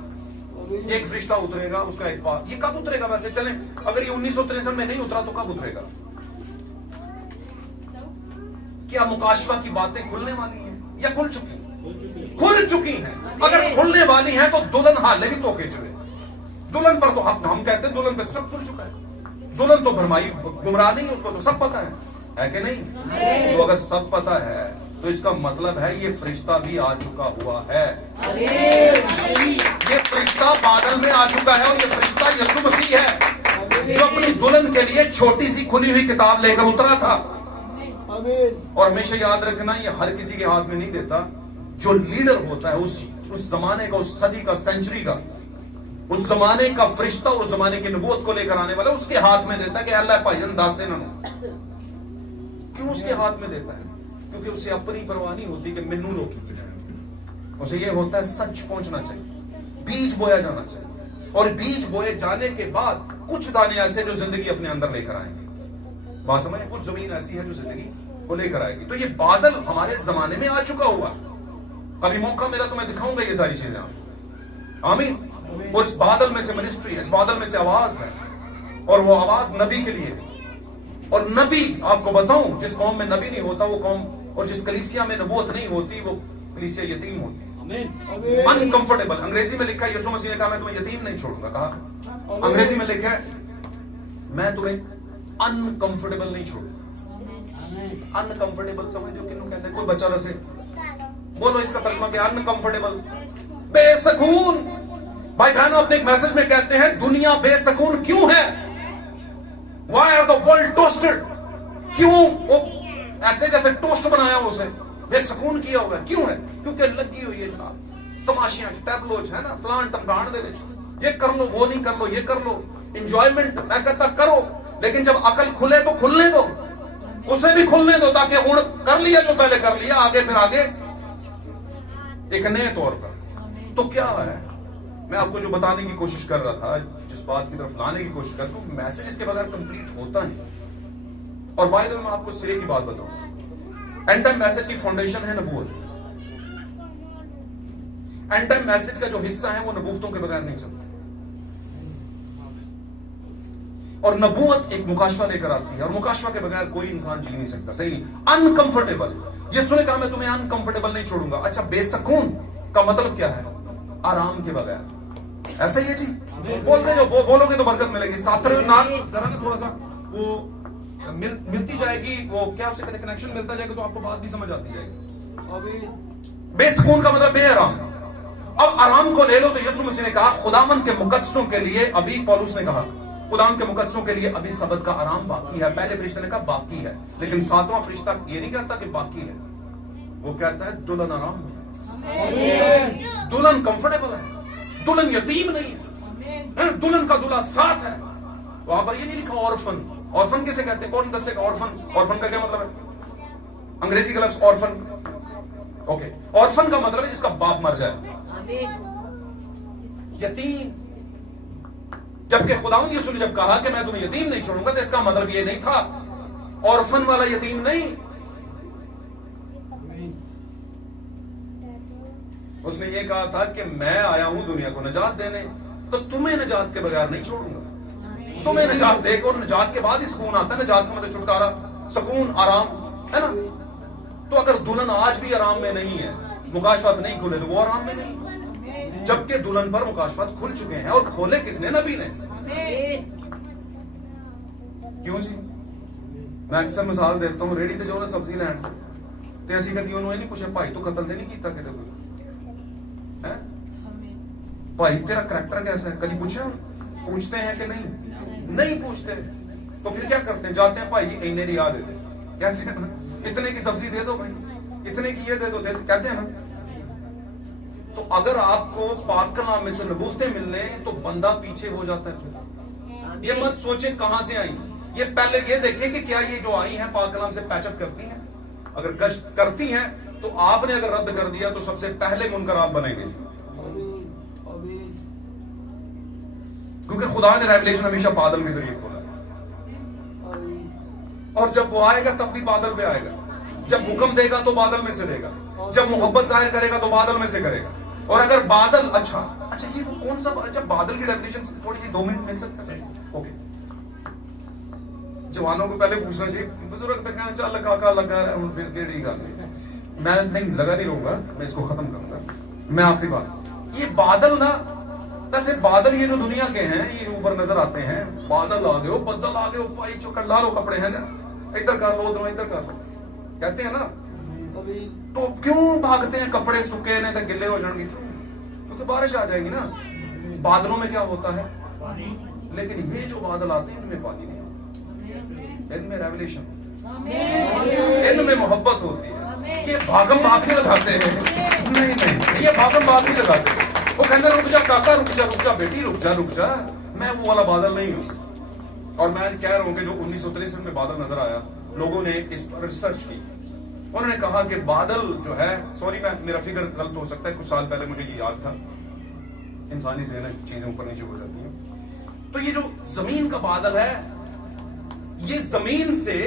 एक फरिश्ता उतरेगा, उसका एक बात, ये कब उतरेगा? वैसे चले, अगर ये 1963 में नहीं उतरा तो कब उतरेगा? क्या मुकाशवा की बातें खुलने वाली हैं या खुल चुकी हैं? खुल चुकी हैं। अगर खुलने वाली हैं तो दुल्हन हाले भी तो खींच रहे, दुल्हन पर तो हम कहते हैं दुल्हन पे सब खुल चुका है, दुल्हन तो भरमाई गुमराह नहीं, उसको तो सब पता है कि नहीं? तो अगर सब पता है तो इसका मतलब है ये फरिश्ता भी आ चुका हुआ है, ये फरिश्ता बादल में आ चुका है, और ये फरिश्ता यीशु मसीह है जो अपनी दुल्हन के लिए छोटी सी खुली हुई किताब लेकर उतरा था। और हमेशा याद रखना, ये हर किसी के हाथ में नहीं देता, जो लीडर होता है उस जमाने का, उस सदी का, सेंचुरी का, उस जमाने का फरिश्ता, उस जमाने की नबूवत को लेकर आने वाला, उसके हाथ में देता है कि अल्लाह भाईजन दास से ना। क्यों उसके हाथ में देता है? क्योंकि उसे अपनी परवाह नहीं होती कि मैनू रोकी जाए, उसे ये होता है सच पहुंचना चाहिए, बीज बोया जाना चाहिए, और बीज बोए जाने के बाद कुछ दाने ऐसे जो जिंदगी अपने अंदर लेकर आएंगे। बात समझे? कुछ जमीन ऐसी है जो जिंदगी को लेकर आएगी। तो ये बादल हमारे जमाने में आ चुका हुआ, कभी मौका मिला तो मैं दिखाऊंगा ये सारी चीजें, आमीन। और इस बादल में से मिनिस्ट्री है, इस बादल में से आवाज है, और वो आवाज नबी के लिए है। और नबी, आपको बताऊं, जिस कौम में नबी नहीं होता वो कौम, और जिस कलीसिया में नबूवत नहीं होती वो कलीसिया यतीम होती है, अनकंफर्टेबल। अंग्रेजी में लिखा है, यीशु मसीह ने कहा मैं तुम्हें यतीम नहीं छोड़ूंगा, कहा अंग्रेजी में लिखा है मैं तुम्हें अनकंफर्टेबल नहीं छोड़ूंगा। अनकंफर्टेबल समझ दो किन्हों कहते हैं? कोई बच्चा रसे बोलो इसका तर्जुमा क्या? अनकंफर्टेबल, बेसकून। भाई बहनों, अपने एक मैसेज में कहते हैं दुनिया बेसकून क्यों है? Why are the world toasted? क्यों वो ऐसे जैसे टोस्ट बनाया उसे बेसकून किया हुआ है? क्यों है? क्योंकि लगी हुई है जनाब तमाशियां, टैबलोज है ना, फलान टमकान दे विच, ये कर लो, वो नहीं कर लो, ये कर लो, इंजॉयमेंट मैं कहता करो, लेकिन जब अकल खुले तो खुलने दो। उसे भी खुलने दो, ताकि हुण कर लिया जो पहले कर लिया, आगे फिर आगे एक नए तौर पर। तो क्या है, मैं आपको जो बताने की कोशिश कर रहा था, जिस बात की तरफ लाने की कोशिश कर रहा हूं, मैसेज इसके बगैर कंप्लीट होता नहीं। और बाय द वे मैं आपको सिरे की बात बताऊं, एंड टाइम मैसेज की फाउंडेशन है नबूवत। एंड टाइम मैसेज का जो हिस्सा है वो नबूवतों के बगैर नहीं चलता। और नबूवत एक मुकाशफा लेकर आती है, और मुकाशफा के बगैर कोई इंसान जी नहीं सकता। सही नहीं, अनकंफर्टेबल। यीशु ने कहा मैं तुम्हें अनकंफर्टेबल नहीं छोड़ूंगा। अच्छा, बेसकून का मतलब क्या है? आराम के बगैर। ऐसा ही है जी, बोलते जो बोलोगे तो बरकत मिलेगी। साथर नाक जरा ना थोड़ा सा वो मिलती जाएगी, वो क्या उससे कनेक्शन मिलता जाएगा, तो आपको बात भी समझ आती जाएगी। अभी बेसकून का मतलब बेआराम। अब आराम को ले लो, तो यीशु मसीह ने कहा खुदावंद के मुकद्दसों के लिए, अभी पौलुस ने कहा खुदावंद के मुकद्दसों के लिए अभी सबत का आराम बाकी है। पहले फरिश्ते ने कहा बाकी है, लेकिन सातवां फरिश्ता ये नहीं कहता कि बाकी है, वो कहता है दुल्हन आराम में। दुल्हन कंफर्टेबल है, दुल्हन यतीम नहीं है, दुल्हन का दूल्हा साथ है। वहां पर ये नहीं लिखा ऑर्फन। ऑर्फन किसे कहते हैं? कौन दस्ते का ऑर्फन? ऑर्फन का क्या मतलब है? अंग्रेजी का लफ्ज ऑर्फन। ओके, ऑर्फन का मतलब है जिसका बाप मर जाए, यतीम। जबकि खुदावंद यीशु ने जब कहा कि मैं तुम्हें यतीम नहीं छोड़ूंगा, तो इसका मतलब ये नहीं था ऑर्फन वाला यतीम नहीं। उसने ये कहा था कि मैं आया हूं दुनिया को नजात देने, तो तुम्हें नजात के बगैर नहीं छोड़ूंगा। तुम्हें नजात देकर, और नजात के बाद ही सुकून आता है। नजात का मतलब छुटकारा, सुकून, आराम, है ना? तो अगर दुल्हन आज भी आराम में नहीं है, मुकाशफात नहीं खुले, तो वो आराम में नहीं। जबकि दुल्हन पर मुकाशफात खुल चुके हैं, और खोले किसने? नबी ने। क्यों जी? मैं अक्सर मिसाल देता हूं, रेडी ते जो ना सब्जी लैंड ते असी कदी उन्होंने नहीं पूछा भाई तू कतल ते नहीं कीता किते कोई है? भाई तेरा करैक्टर कैसा है? कभी पूछा? पूछते हैं कि नहीं? नहीं पूछते। तो फिर क्या करते हैं? जाते हैं भाई इतने दी याद दे, कहते हैं ना इतने की सब्जी दे दो भाई, इतने की ये दे दो, कहते हैं ना। तो अगर आपको पाक कलाम में से नबूवतें मिलने, तो बंदा पीछे हो जाता है। ये मत सोचे कहां से आई, ये पहले ये देखें कि क्या ये जो आई हैं पाक कलाम से पैचअप करती हैं। अगर गश्त करती हैं, तो आपने अगर रद्द कर दिया, तो सबसे पहले मुनकर आप बनेंगे। क्योंकि खुदा ने रेवलेशन हमेशा बादल के जरिए खोला, और जब वो आएगा तब भी बादल में आएगा। जब हुक्म देगा तो बादल में से देगा, जब मोहब्बत जाहिर करेगा तो बादल में से करेगा। और अगर बादल अच्छा ये वो कौन सा, अच्छा बादल की डेफिनेशन थोड़ी सी 2 मिनट मिल सकता है? ओके, जवानों को पहले पूछना चाहिए, बुजुर्ग तक कहा चल काका लगा रहा हूं, फिर केड़ी गल मैं नहीं लगा नहीं रहूंगा, मैं इसको खत्म करूंगा। मैं आखिरी बात, ये बादल ना, वैसे बादल ये जो दुनिया के हैं, ये ऊपर नजर आते हैं, बादल आ गए, बदल आ गए, भाई चुकर ला लो कपड़े हैं ना, इधर कर लो, उधर इधर कर लो, कहते हैं ना। तो क्यों भागते हैं? कपड़े सूखे नहीं तो गिले हो जाएंगे, क्योंकि बारिश आ जाएगी ना। बादलों में क्या होता है? लेकिन ये जो बादल आते हैं इनमें पानी नहीं होता, इनमें रेवलेशन, इनमें मोहब्बत होती है। ये भागम भाग नहीं लगाते हैं, नहीं, ये भागम भाग नहीं लगाते। वो कहते रुक जा काका, रुक जा बेटी, रुक जा। मैं वो वाला बादल नहीं हूं। और मैं कह रहा हूं कि जो 1963 में बादल नजर आया, लोगों ने इस पर रिसर्च की। उन्होंने कहा कि बादल जो है, सॉरी मेरा फिगर गलत हो सकता है, कुछ साल पहले मुझे ये याद था, इंसानी से चीजें ऊपर नीचे हो जाती हैं। तो ये जो जमीन का बादल है, ये जमीन से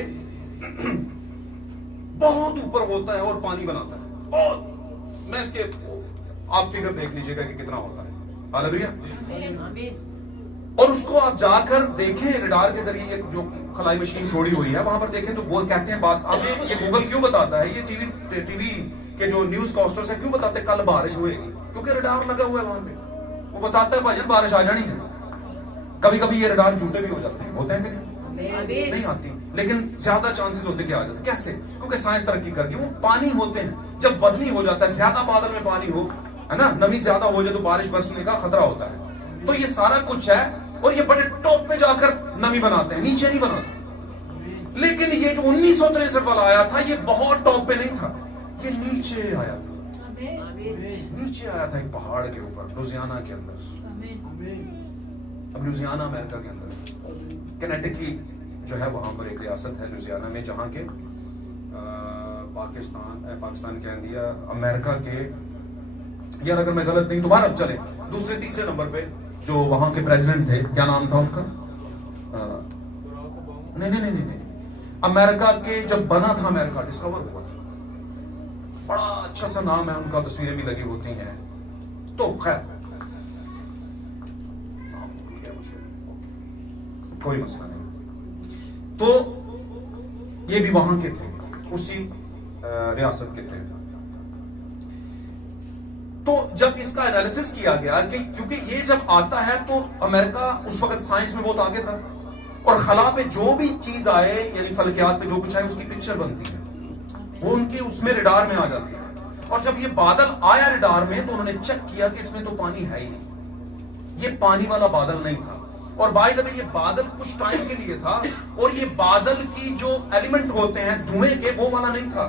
बहुत ऊपर होता है और पानी बनाता है। बहुत, मैं इसके आप फिगर देख लीजिएगा कि कितना होता है। हालेलुया। और उसको आप जाकर देखें रडार के जरिए, ये जो खलाई मशीन छोड़ी हुई है वहां पर देखें, तो बोल कहते हैं बात। अब ये गूगल क्यों बताता है, ये टीवी के जो न्यूज कास्टर्स है क्यों बताते हैं कल बारिश होएगी? क्योंकि रडार लगा हुआ है वहां पे, वो बताता है भाईजान बारिश आ जानी है। कभी कभी ये रडार झूठे भी हो जाते हैं, होते हैं कि नहीं आती, लेकिन ज्यादा चांसेस होते कि आ जाते। कैसे? क्योंकि साइंस तरक्की कर गई। वो पानी होते हैं, जब वजनी हो जाता है, ज्यादा बादल में पानी हो, है ना, नमी ज्यादा हो जाए तो बारिश बरसने का खतरा होता है। तो ये सारा कुछ है, और ये बड़े टॉप पे जाकर नमी बनाते हैं, नीचे नहीं बनाते। लेकिन ये जो 1963 वाला आया था, ये बहुत टॉप पे नहीं था, ये नीचे आया था, नीचे आया था एक पहाड़ के ऊपर, लुजियाना के अंदर। अब लुजियाना अमेरिका के अंदर, कैनेटिकी जो है वहां पर एक रियासत है लुजियाना में, जहां के पाकिस्तान कह दिया, अमेरिका के, यार अगर मैं गलत नहीं तो भारत चले दूसरे तीसरे नंबर पे जो वहां के प्रेसिडेंट थे, क्या नाम था उनका? नहीं, अमेरिका के जब बना था, अमेरिका डिस्कवर हुआ था, बड़ा अच्छा सा नाम है उनका, तस्वीरें भी लगी होती हैं, तो खैर कोई मसला नहीं। तो ये भी वहां के थे, उसी रियासत के थे। तो जब इसका एनालिसिस किया गया कि क्योंकि ये जब आता है तो अमेरिका उस वक्त साइंस में बहुत आगे था, और खला पे जो भी चीज आए, यानी फलकियात पे जो कुछ आए, उसकी पिक्चर बनती है, वो उनके उसमें रिडार में आ जाती है। और जब ये बादल आया रिडार में, तो उन्होंने चेक किया कि इसमें तो पानी है ही नहीं, ये पानी वाला बादल नहीं था। और बाय द वे ये बादल कुछ टाइम के लिए था, और ये बादल की जो एलिमेंट होते हैं धुएं के, वो वाला नहीं था,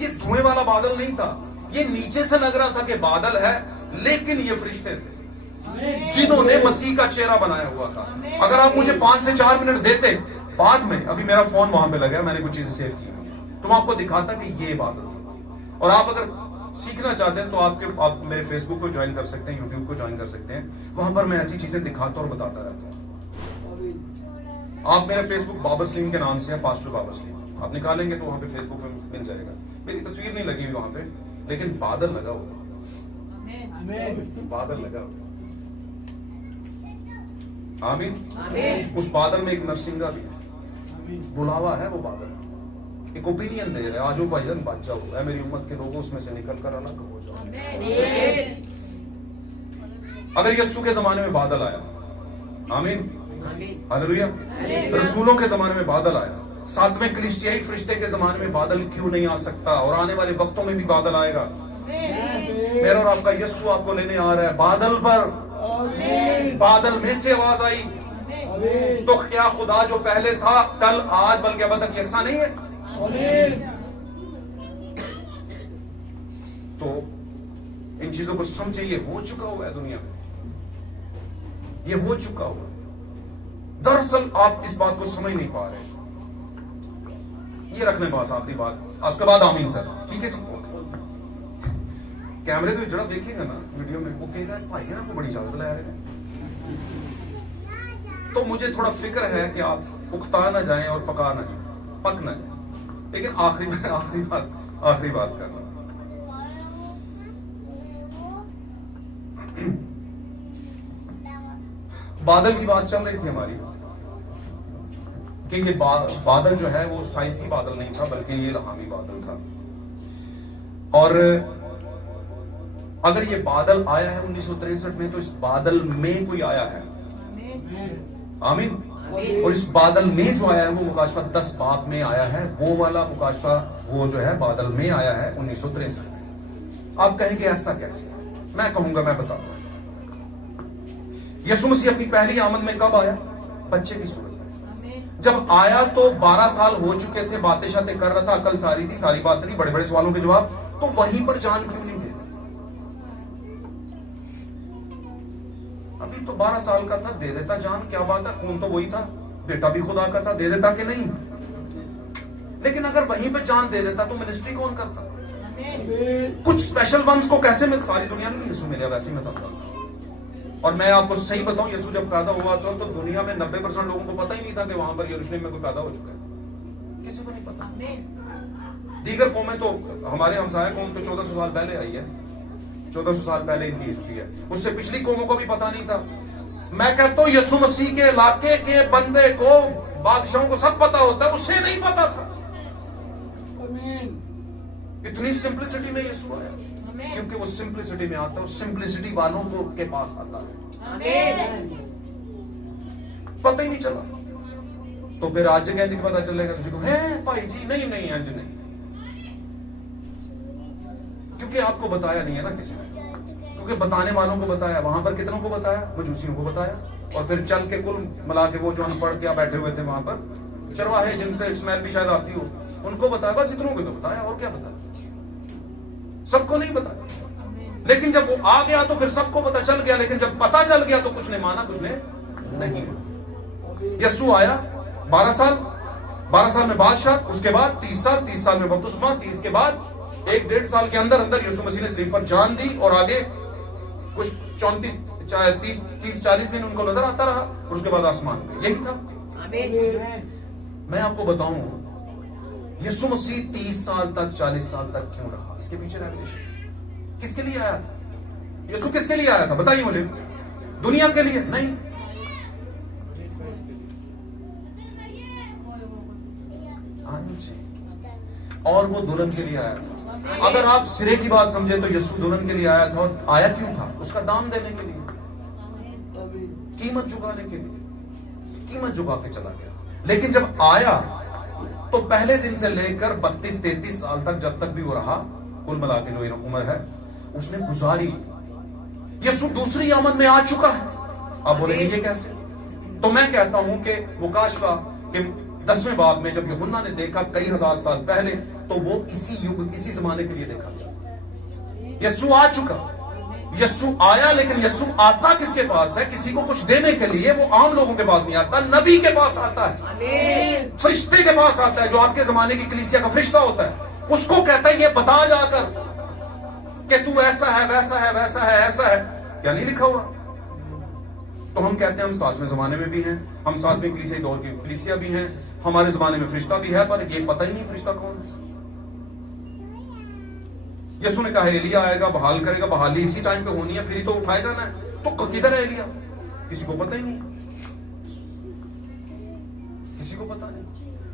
ये धुएं वाला बादल नहीं था। ये नीचे से लग रहा था कि बादल है, लेकिन ये फरिश्ते थे जिन्होंने मसीह का चेहरा बनाया हुआ था। अगर आप मुझे 5 से 4 मिनट देते, बाद में अभी मेरा फोन वहां पे लगा, मैंने कुछ चीजें सेव की, तो मैं आपको दिखाता कि ये बादल था। और आप अगर सीखना चाहते हैं तो आप मेरे फेसबुक को ज्वाइन कर सकते हैं, यूट्यूब को ज्वाइन कर सकते हैं, वहां पर मैं ऐसी चीजें दिखाता और बताता रहता हूं। आप मेरा फेसबुक बाबर सलीम के नाम से है, पास्टर बाबर सलीम, आप निकालेंगे तो वहां पे फेसबुक में मिल जाएगा। मेरी तस्वीर नहीं लगी हुई वहां पे, लेकिन बादल लगा हुआ, बादल लगा हुआ। आमीन। उस बादल में एक नरसिंगा भी है, बुलावा है वो बादल, एक ओपिनियन दे रहे हैं, आज वो भाईजान बच जाओ, है मेरी उम्मत के लोगों, उसमें से निकल कर अलग हो जाओ। अगर यस्सु के जमाने में बादल आया, आमीन, हालेलुया, रसूलों के जमाने में बादल आया, 7वें कलीसियाई फरिश्ते के जमाने में बादल क्यों नहीं आ सकता? और आने वाले वक्तों में भी बादल आएगा। मेरा और आपका यस्सु आपको लेने आ रहा है बादल पर। बादल में से आवाज आई, तो क्या खुदा जो पहले था, कल, आज, बल्कि अब तक यकसा नहीं है? तो इन चीजों को समझे, ये हो चुका हुआ है दुनिया में, ये हो चुका हुआ है। दरअसल आप इस बात को समझ नहीं पा रहे। ये रखने पास आखिरी बात, उसके बाद आमीन सर, ठीक है जी। कैमरे तो जरा देखेगा ना वीडियो में, वो कहेगा भाई ना को बड़ी इजाजत ला रहे हैं। तो मुझे थोड़ा फिक्र है कि आप उकता ना जाएं और पका ना जाएं, पक ना जाएं। लेकिन आखिरी बात करना, बादल की बात चल रही थी हमारी कि ये बादल जो है वो साइंसी बादल नहीं था, बल्कि ये इल्हामी बादल था। और अगर ये बादल आया है 1963 में, तो इस बादल में कोई आया है, आमीन। और इस बादल में जो आया है वो मुकाशफा 10 बाब में आया है, वो वाला मुकाशफा वो जो है बादल में आया है 1963 में। आप कहेंगे ऐसा कैसे? मैं कहूंगा, मैं बताऊंगा। यीशु मसीह अपनी पहली आमद में कब आया? बच्चे की सूरत में। जब आया तो 12 साल हो चुके थे, बातें शातें कर रहा था, अकल सारी थी, सारी बातें थी, बड़े बड़े सवालों के जवाब। तो वहीं पर जान क्यों नहीं दे? अभी तो 12 साल का था, दे देता जान, क्या बात है, खून तो वही था, बेटा भी खुदा का था, दे देता कि नहीं? लेकिन अगर वहीं पे जान दे देता तो मिनिस्ट्री कौन करता? कुछ स्पेशल वंस को कैसे मिल, सारी दुनिया में यीशु मिला, वैसे मैं बताता। और मैं आपको सही बताऊं, यीशु जब पैदा हुआ तो दुनिया में 90% लोगों को पता ही नहीं था कि वहां पर यरूशलेम में कोई पैदा हो चुका है, किसी को नहीं पता। दीगर कौमें तो, हमारे हमसाया कौम तो 1400 साल पहले आई है, 1400 साल पहले इनकी हिस्ट्री है, उससे पिछली कौमों को भी पता नहीं था। मैं कहता हूं यीशु मसीह के इलाके के बंदे को, बादशाहों को सब पता होता है, उसे नहीं पता था। इतनी सिंप्लिसिटी में यीशु आया, क्योंकि वो सिंप्लिसिटी में आता है और सिंप्लिसिटी वालों को के पास आता है। पता ही नहीं चला, तो फिर आज जगह नहीं पता चलेगा किसी को, है भाई जी, नहीं आज नहीं, क्योंकि आपको बताया नहीं है ना किसी ने, क्योंकि बताने वालों को बताया, वहां पर कितनों को बताया? मजूसियों को बताया, और फिर चल के कुल मिला के वो जो अनपढ़ क्या बैठे हुए थे वहां पर, चरवाहे जिनसे स्मेल भी शायद आती हो, उनको बताया, बस इतनों को तो बताया, और क्या बताया? सबको नहीं बताया। लेकिन जब वो आ गया तो फिर सबको पता चल गया, लेकिन जब पता चल गया तो कुछ ने माना, कुछ ने नहीं माना। यीशु आया, 12 साल में बादशाह, उसके बाद 30 साल में बपतिस्मा, 30 के बाद 1-1.5 साल के अंदर अंदर यीशु मसीह ने शरीर पर जान दी और आगे कुछ 30-40 दिन उनको नजर आता रहा और उसके बाद आसमान पे। यही था। मैं आपको बताऊं यीशु मसीह 30 साल तक 40 साल तक क्यों रहा, इसके पीछे रेवलेशन किसके लिए आया था? यीशु किसके लिए आया था बताइए मुझे? दुनिया के लिए नहीं। और वो दुल्हन के लिए आया था। अगर आप सिरे की बात समझे तो यीशु दुल्हन के लिए आया था। और आया क्यों था? उसका दाम देने के लिए, कीमत चुकाने के लिए, कीमत चुका के चला गया। लेकिन जब आया तो पहले दिन से लेकर 32-33 साल तक जब तक भी वो रहा, कुल मिला के जो उम्र है उसने गुजारी। यीशु दूसरी आमद में आ चुका है। आप बोलेंगे ये कैसे? तो मैं कहता हूं कि मुकाशफा के 10वें बाब में जब यूहन्ना ने देखा कई हजार साल पहले, तो वो इसी युग इसी जमाने के लिए देखा। यीशु आ चुका, यीशु आया। लेकिन यीशु आता किसके पास है? किसी को कुछ देने के लिए। वो आम लोगों के पास नहीं आता, नबी के पास आता है, फरिश्ते के पास आता है, जो आपके जमाने की कलीसिया का फरिश्ता होता है। उसको कहता है ये बता जाकर कि तू ऐसा है, वैसा है, वैसा है, ऐसा है। क्या नहीं लिखा हुआ? तो हम कहते हैं हम 7वें जमाने में भी हैं, हम 7वें कलीसिया दौर की कलीसिया भी हैं, हमारे जमाने में फरिश्ता भी है, पर ये पता ही नहीं फरिश्ता कौन है। यीशु ने कहा एलिया आएगा, बहाल करेगा। बहाली इसी टाइम पे होनी है, फिर ही तो उठाएगा ना। तो किधर है एलिया? किसी को पता ही नहीं, किसी को पता नहीं।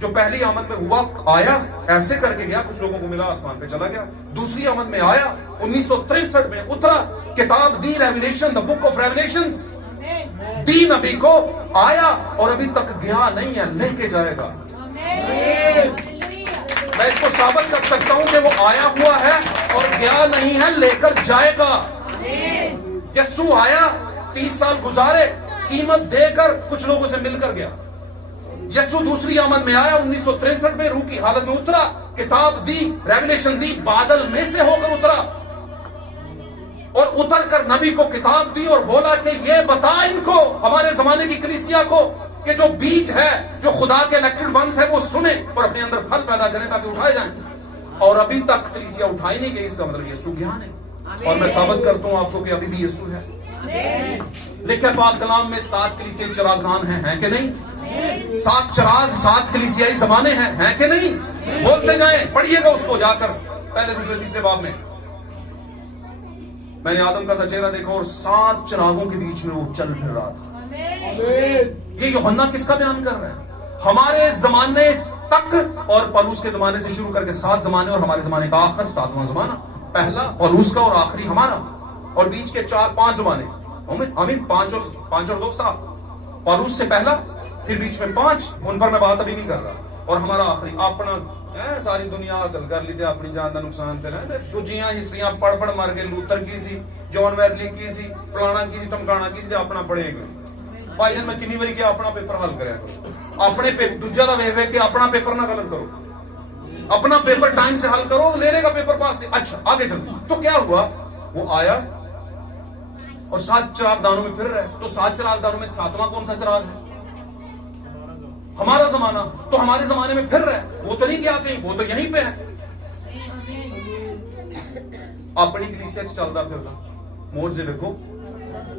जो पहली आमद में हुआ, आया, ऐसे करके गया, कुछ लोगों को मिला, आसमान पे चला गया। दूसरी आमद में आया, 1963 में उतरा, किताब दी, revelation, the book of revelations दी नबी को, आया और अभी तक गया नहीं है, लेके जाएगा। मैं इसको साबित कर सकता हूं कि वो आया हुआ है और गया नहीं है, लेकर जाएगा। यीशु आया, 30 साल गुजारे, कीमत देकर कुछ लोगों से मिलकर गया। यीशु दूसरी आमद में आया, 1963 में रूह की हालत में उतरा, किताब दी, रेवलेशन दी, बादल में से होकर उतरा और उतर कर नबी को किताब दी और बोला कि ये बता इनको, हमारे जमाने की कलीसिया को, कि जो बीज है, जो खुदा के इलेक्टेड वंस है, वो सुने और अपने अंदर फल पैदा करें ताकि उठाए जाएं। और अभी तक कलीसिया उठाई नहीं गई, इसका मतलब यीशु ज्ञान है। और मैं साबित करता हूं आपको कि अभी भी यीशु है। लिखा पाक कलाम में 7 कलीसियाई चिरागान हैं कि नहीं? 7 चिराग, 7 कलीसियाई जमाने हैं कि नहीं? बोलते जाएं, पढ़िएगा उसको जाकर पहले, दूसरे, तीसरे बाब में। मैंने आदम का सा चेहरा देखा और 7 चिरागों के बीच में वो चल फिर रहा था। ये यूहन्ना किसका बयान कर रहा है? हमारे जमाने तक और पौलुस के जमाने से शुरू करके 7 जमाने और हमारे जमाने का आखिर 7वां जमाना, पहला पौलुस का और आखिरी हमारा, और बीच के 4-5 जमाने, आमीन, 5 और 2 7। पौलुस से पहला, फिर बीच में 5, उन पर मैं बात अभी नहीं कर रहा, और हमारा आखिरी। अपना सारी दुनिया हासिल कर ली थी, अपनी जान का नुकसान थे, दूजिया हिस्ट्रियां पढ़ पढ़ मर गए। लूथर की सी, जॉन वेस्ली की सी, फलाना की सी, टमकाना की सी, अपना पढ़ेगा। भाई मैं कितनी बारी क्या अपना पेपर हल कराया करो, अपने दूसरा का वेख के अपना पेपर ना गलत करो, अपना पेपर टाइम से हल करो, ले लेगा पेपर पास से। अच्छा आगे चलो। तो क्या हुआ? वो आया और 7 चिरागदानों में फिर रहे। तो 7 चिरागदानों में 7वां कौन सा चिराग है? हमारा जमाना। तो हमारे जमाने में फिर रहे, वो तो नहीं गया कहीं, वो तो यहीं पे है। अपनी कलीसिया चलता फिरदा मोर जे देखो,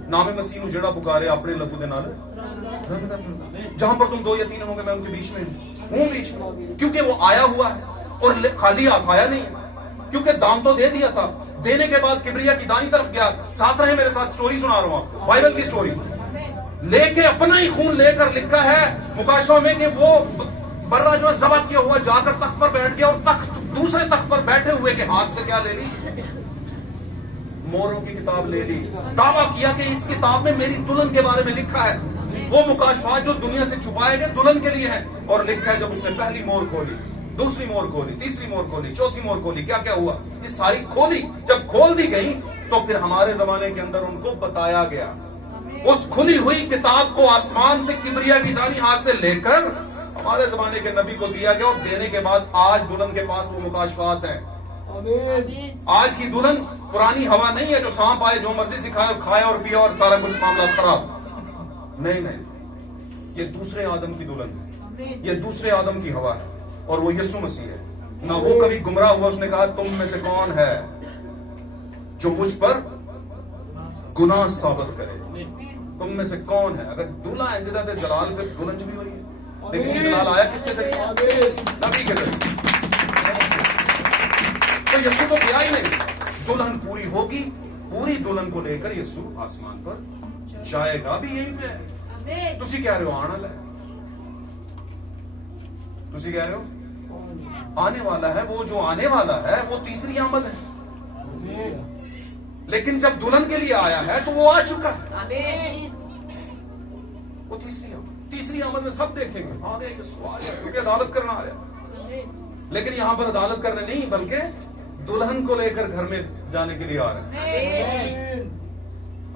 नामे मसीह नूं जेड़ा पुकारे अपने लहू दे नाल रंगदा फिरदा। जहां पर तुम 2 या 3 होंगे मैं उनके बीच में हूं, बीच में। क्योंकि वो आया हुआ है और खाली हाथ आया नहीं, क्योंकि दाम तो दे दिया था। देने के बाद किबरिया की दानी तरफ गया। साथ रहे मेरे साथ, स्टोरी सुना रहा हूं, बाइबल की स्टोरी लेके, अपना ही खून लेकर। लिखा है मुकाशवा में कि वो बर्रा जो है ज़बह किया हुआ जाकर तख्त पर बैठ गया और तख्त, दूसरे तख्त पर बैठे हुए के हाथ से क्या ले ली? मोरों की किताब ले ली। दावा किया कि इस किताब में मेरी दुल्हन के बारे में लिखा है, वो मुकाशफा जो दुनिया से छुपाए गए दुल्हन के लिए है। और लिखा है जब उसने पहली मोर खोली, दूसरी मोर खोली, तीसरी मोर खोली, चौथी मोर खोली, क्या क्या हुआ? ये सारी खोली। जब खोल दी गई तो फिर हमारे जमाने के अंदर उनको बताया गया। उस खुली हुई किताब को आसमान से किबरिया की दानी हाथ से लेकर हमारे जमाने के नबी को दिया गया। और देने के बाद आज दुल्हन के पास वो मुकाशफात है। आज की दुल्हन पुरानी हवा नहीं है जो सांप आए, जो मर्जी सिखाए और खाए और पिए और सारा कुछ मामला खराब। नहीं, ये दूसरे आदम की दुल्हन है। ये दूसरे आदम की हवा है और वो यीशु मसीह है ना। वो कभी गुमराह हुआ, उसने कहा तुम में से कौन है जो मुझ पर गुनाह साबित करे। तुम में से कौन है? अगर दूल्हा इंजदा थे जलाल, फिर दुल्हन भी हो रही है। लेकिन ये जलाल आया किसके जरिए? नबी के जरिए। तो यीशु तो गया ही नहीं, दुल्हन पूरी होगी, पूरी दुल्हन को लेकर यीशु आसमान पर जाएगा भी यही पे है। तुसी कह रहे हो आना है, तुसी कह रहे हो आने वाला है। वो जो आने वाला है वो तीसरी आमद है। लेकिन जब दुल्हन के लिए आया है तो वो आ चुका है। वो तीसरी आमद में सब देखेंगे आ गया यीशु, आ गया, क्योंकि अदालत करना आ रहा। लेकिन यहां पर अदालत करने नहीं, बल्कि दुल्हन को लेकर घर में जाने के लिए आ रहा है।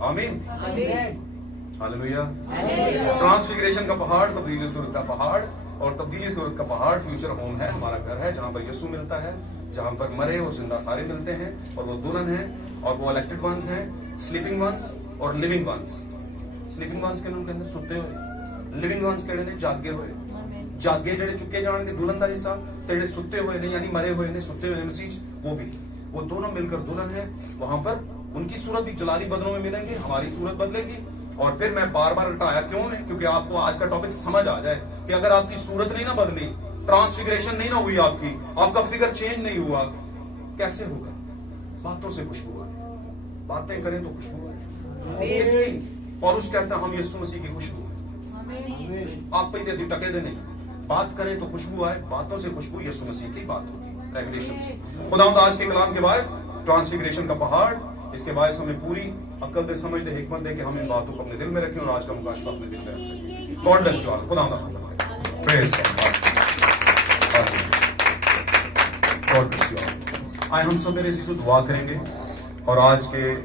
आमीन, हालेलुया। ट्रांसफिगरेशन का पहाड़, तब्दीली सूरत का पहाड़, और तब्दीली सूरत का पहाड़ फ्यूचर होम है, हमारा घर है, जहां पर यीशु मिलता है, जहां पर मरे और जिंदा सारे मिलते हैं। और वो दुल्हन है और वो इलेक्टेड वंस हैं, स्लीपिंग वंस और लिविंग वंस। स्लीपिंग वंस के नाम सुते हुए, लिविंग वंस कहने ने जागे हुए। जागे जेडे चुके जाने दुल्हन का हिस्सा, तेरे सुते हुए ने यानी मरे हुए ने, सुते हुए मसीज, वो भी, वो दोनों मिलकर दुल्हन है। वहां पर उनकी सूरत भी जलाली बदलों में मिलेंगे, हमारी सूरत बदलेगी। और फिर मैं बार बार हटाया क्यों है, क्योंकि आपको आज का टॉपिक समझ आ जाए कि अगर आपकी सूरत नहीं ना बदली, ट्रांसफिगरेशन नहीं ना हुई, आपका फिगर चेंज नहीं हुआ, कैसे होगा? बातों से खुशबू आए, बातें करें तो खुशबू आए किसकी? और उस कहता हम यीशु मसीह की खुशबू। आप पे जैसी टके दे नहीं, बात करें तो खुशबू आए, बातों से खुशबू यीशु मसीह की बात होगी, रेवलेशन से। खुदावंद आज के कलाम के बायस ट्रांसफिगरेशन का पहाड़, इसके बायस हमें पूरी अक्ल दे, समझ दे, हिकमत दे कि हम इन बातों को अपने दिल में रखें और आज का मुकाशफा अपने दिल में रख सकें। God bless you all. खुदावंद praise God bless you all. आए हम सब मेरे यीशु दुआ करेंगे और आज के